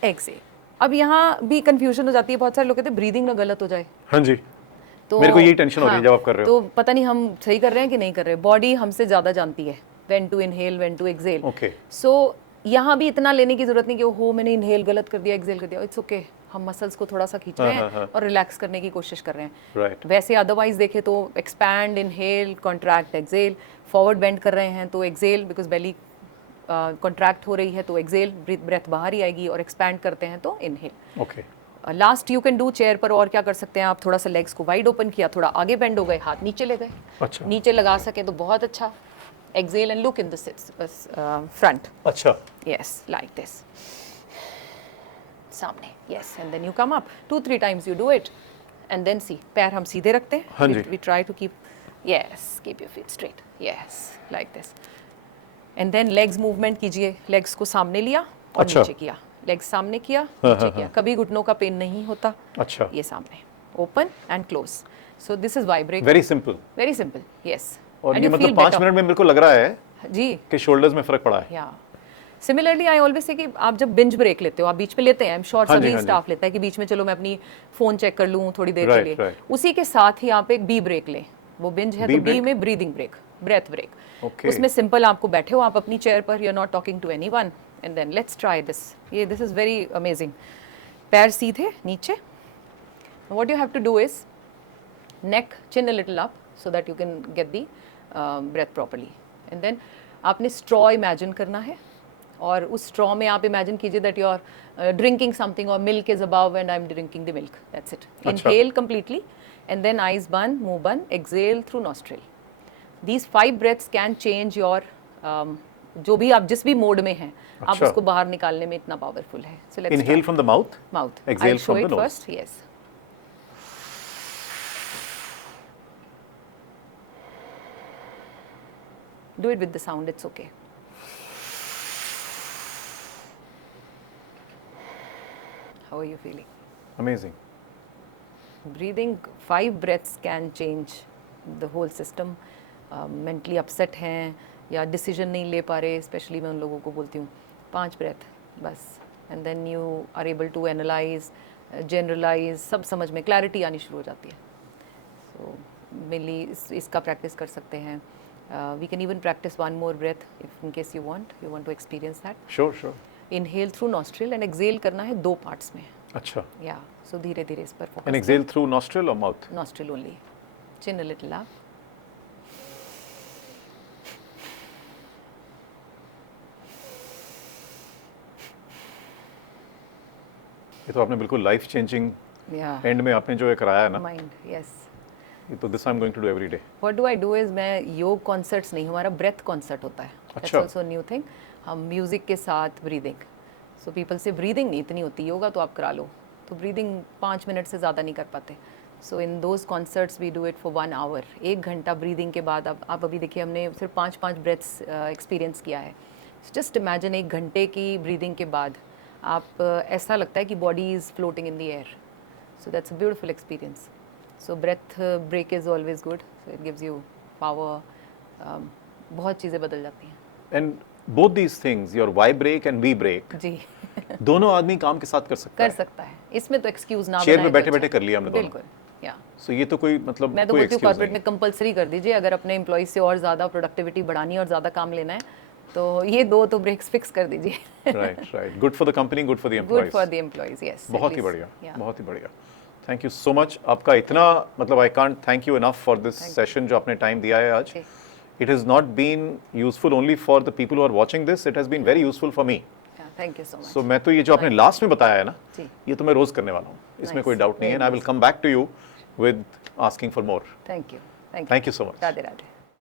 exhale. अब यहाँ भी कंफ्यूजन हो जाती है, बहुत सारे लोग कहते हैं ब्रीदिंग ना गलत हो जाए. हाँ जी. तो मेरे को यही टेंशन हो रही है जब आप कर रहे हो. तो पता नहीं हम सही कर रहे हैं कि नहीं कर रहे. बॉडी हमसे ज़्यादा जानती है when to inhale, when to exhale. Okay. So यहाँ भी इतना लेने की जरूरत नहीं कि ओहो मैंने इनहेल गलत कर दिया, एक्सेल कर दिया. It's okay. हम मसल्स को थोड़ा सा खींच रहे हैं और रिलैक्स करने की कोशिश कर रहे हैं. Right. वैसे अदरवाइज देखें तो expand, inhale, contract, exhale. Forward bend कर रहे हैं तो एक्सेल, बिकॉज बेली कॉन्ट्रैक्ट हो रही है तो एक्सेल, ब्रेथ बाहर ही आएगी, और एक्सपैंड करते हैं तो inhale. Okay. Last you can do chair पर और क्या कर सकते हैं आप, थोड़ा सा लेग्स को वाइड ओपन किया, थोड़ा आगे बेंड हो गए, हाथ नीचे ले गए, अच्छा। नीचे लगा सके तो बहुत अच्छा। Exhale and look in the front, अच्छा, यस लाइक दिस, सामने, yes, and then you come up 2-3 times you do it and then see, पैर हम सीधे रखते हैं, हाँ जी। We try to keep, yes, keep your feet straight, yes like this, and then legs movement कीजिए, legs को सामने लिया और अच्छा। नीचे किया, लेग्स सामने किया, नीचे किया, कभी घुटनों का पेन नहीं होता। अच्छा, ये सामने, open and close, so this is vibrate, very simple. Very simple, yes. और ये मतलब 5 मिनट में मेरे को लग रहा है जी, कि शोल्डर्स में फर्क पड़ा है। या सिमिलरली आई ऑलवेज से कि आप जब बिंज ब्रेक लेते हो, आप बीच में लेते हैं, आई एम श्योर हाँ जी, सभी हाँ जी। स्टाफ लेता है कि बीच में चलो मैं अपनी फोन चेक कर लूँ थोड़ी देर के Right, लिए, right. उसी के साथ ही आप एक बी ब्रेक लें, वो बिंज है बी तो बी break? में breathing break, breath break, Okay. उसमें सिंपल आपको बैठे हो आप अपनी चेयर पर, you are not talking to anyone, and then let's try this, ये दिस इज वेरी अमेजिंग। पैर सीधे नीचे, what you have to do is neck chin a little up so that you can get the breath properly, and then आपने straw imagine करना है, और उस straw में आप imagine कीजिए that you are drinking something or milk is above and I'm drinking the milk, that's it. अच्छा। Inhale completely and then eyes band, मुंह बंद, exhale through nostril. These 5 breaths can change your जो भी आप जिस भी mode में हैं, आप अच्छा। उसको बाहर निकालने में इतना पावरफुल है। So let's Inhale start. from the mouth, Mouth. exhale I'll show from the it nose. first, yes. Do it with the sound, it's okay. How are you feeling? Amazing. Breathing 5 breaths can change the whole system. Mentally upset हैं या decision नहीं ले पा रहे, especially मैं उन लोगों को बोलती हूँ 5 breath बस, and then you are able to analyze, generalize, सब समझ में clarity आनी शुरू हो जाती है। So mainly इसका practice कर सकते हैं। We can even practice one more breath if in case you want to experience that. Sure, sure. Inhale through nostril and exhale करना है 2 parts में। अच्छा। Yeah, so धीरे धीरे इस पर focus And exhale through nostril or mouth? nostril only, chin a little up. ये तो आपने बिल्कुल लाइफ चेंजिंग Yeah, एंड में आपने जो ये कराया है ना, mind, yes. ये तो this I am going to do every day. What do I do is मैं योग कॉन्सर्ट्स नहीं, हमारा ब्रेथ कॉन्सर्ट होता है। That's अच्छा। also a new thing. हम म्यूजिक के साथ ब्रीदिंग, सो पीपल से ब्रीदिंग नहीं इतनी होती, योगा तो आप करा लो, तो ब्रीदिंग 5 मिनट से ज़्यादा नहीं कर पाते। So in those concerts we do it for 1 hour, 1 घंटा ब्रीदिंग के बाद। अब आप अभी देखिए हमने सिर्फ 5-5 ब्रेथ्स एक्सपीरियंस किया है। जस्ट इमेजिन 1 घंटे की ब्रीदिंग के बाद आप ऐसा लगता है कि body is floating in the air, so that's a beautiful experience. So breath break is always good, so it gives you power, बहुत चीज़ें बदल जाती हैं। And both these things, your Y break and V break, जी दोनों आदमी काम के साथ कर सकता कर है। सकता है, इसमें तो एक्सक्यूज ना चेयर पे बनाए तो बैठे अच्छा बैठे कर लिया हमने दोनों। बिल्कुल, या सो ये तो कोई मतलब मैं तो कोई बोलती हूँ एक्सक्यूज कॉर्पोरेट नहीं में कंपलसरी कर दीजिए, अगर अपने एम्प्लॉयज से और ज़्यादा प्रोडक्टिविटी बढ़ानी है और ज़्यादा काम लेना है तो ये 2 तो ब्रेक्स फिक्स कर दीजिए। है। Right, right. Good for the company, good for the good employees. For the employees, yes. बहुत ही बढ़िया, बहुत ही बढ़िया। Thank you so much. आपका इतना मतलब I can't thank you enough for this session जो आपने टाइम दिया है आज। It has not been useful only for the people who are watching this, it has been very useful for me. Thank you so much. सो मैं तो ये जो आपने लास्ट में बताया है ना, जी। ये तो मैं रोज करने वाला हूँ, इसमें Nice, कोई डाउट नहीं है। very and I will come back to you with asking for more. Thank you Thank you so much. Radhe Radhe.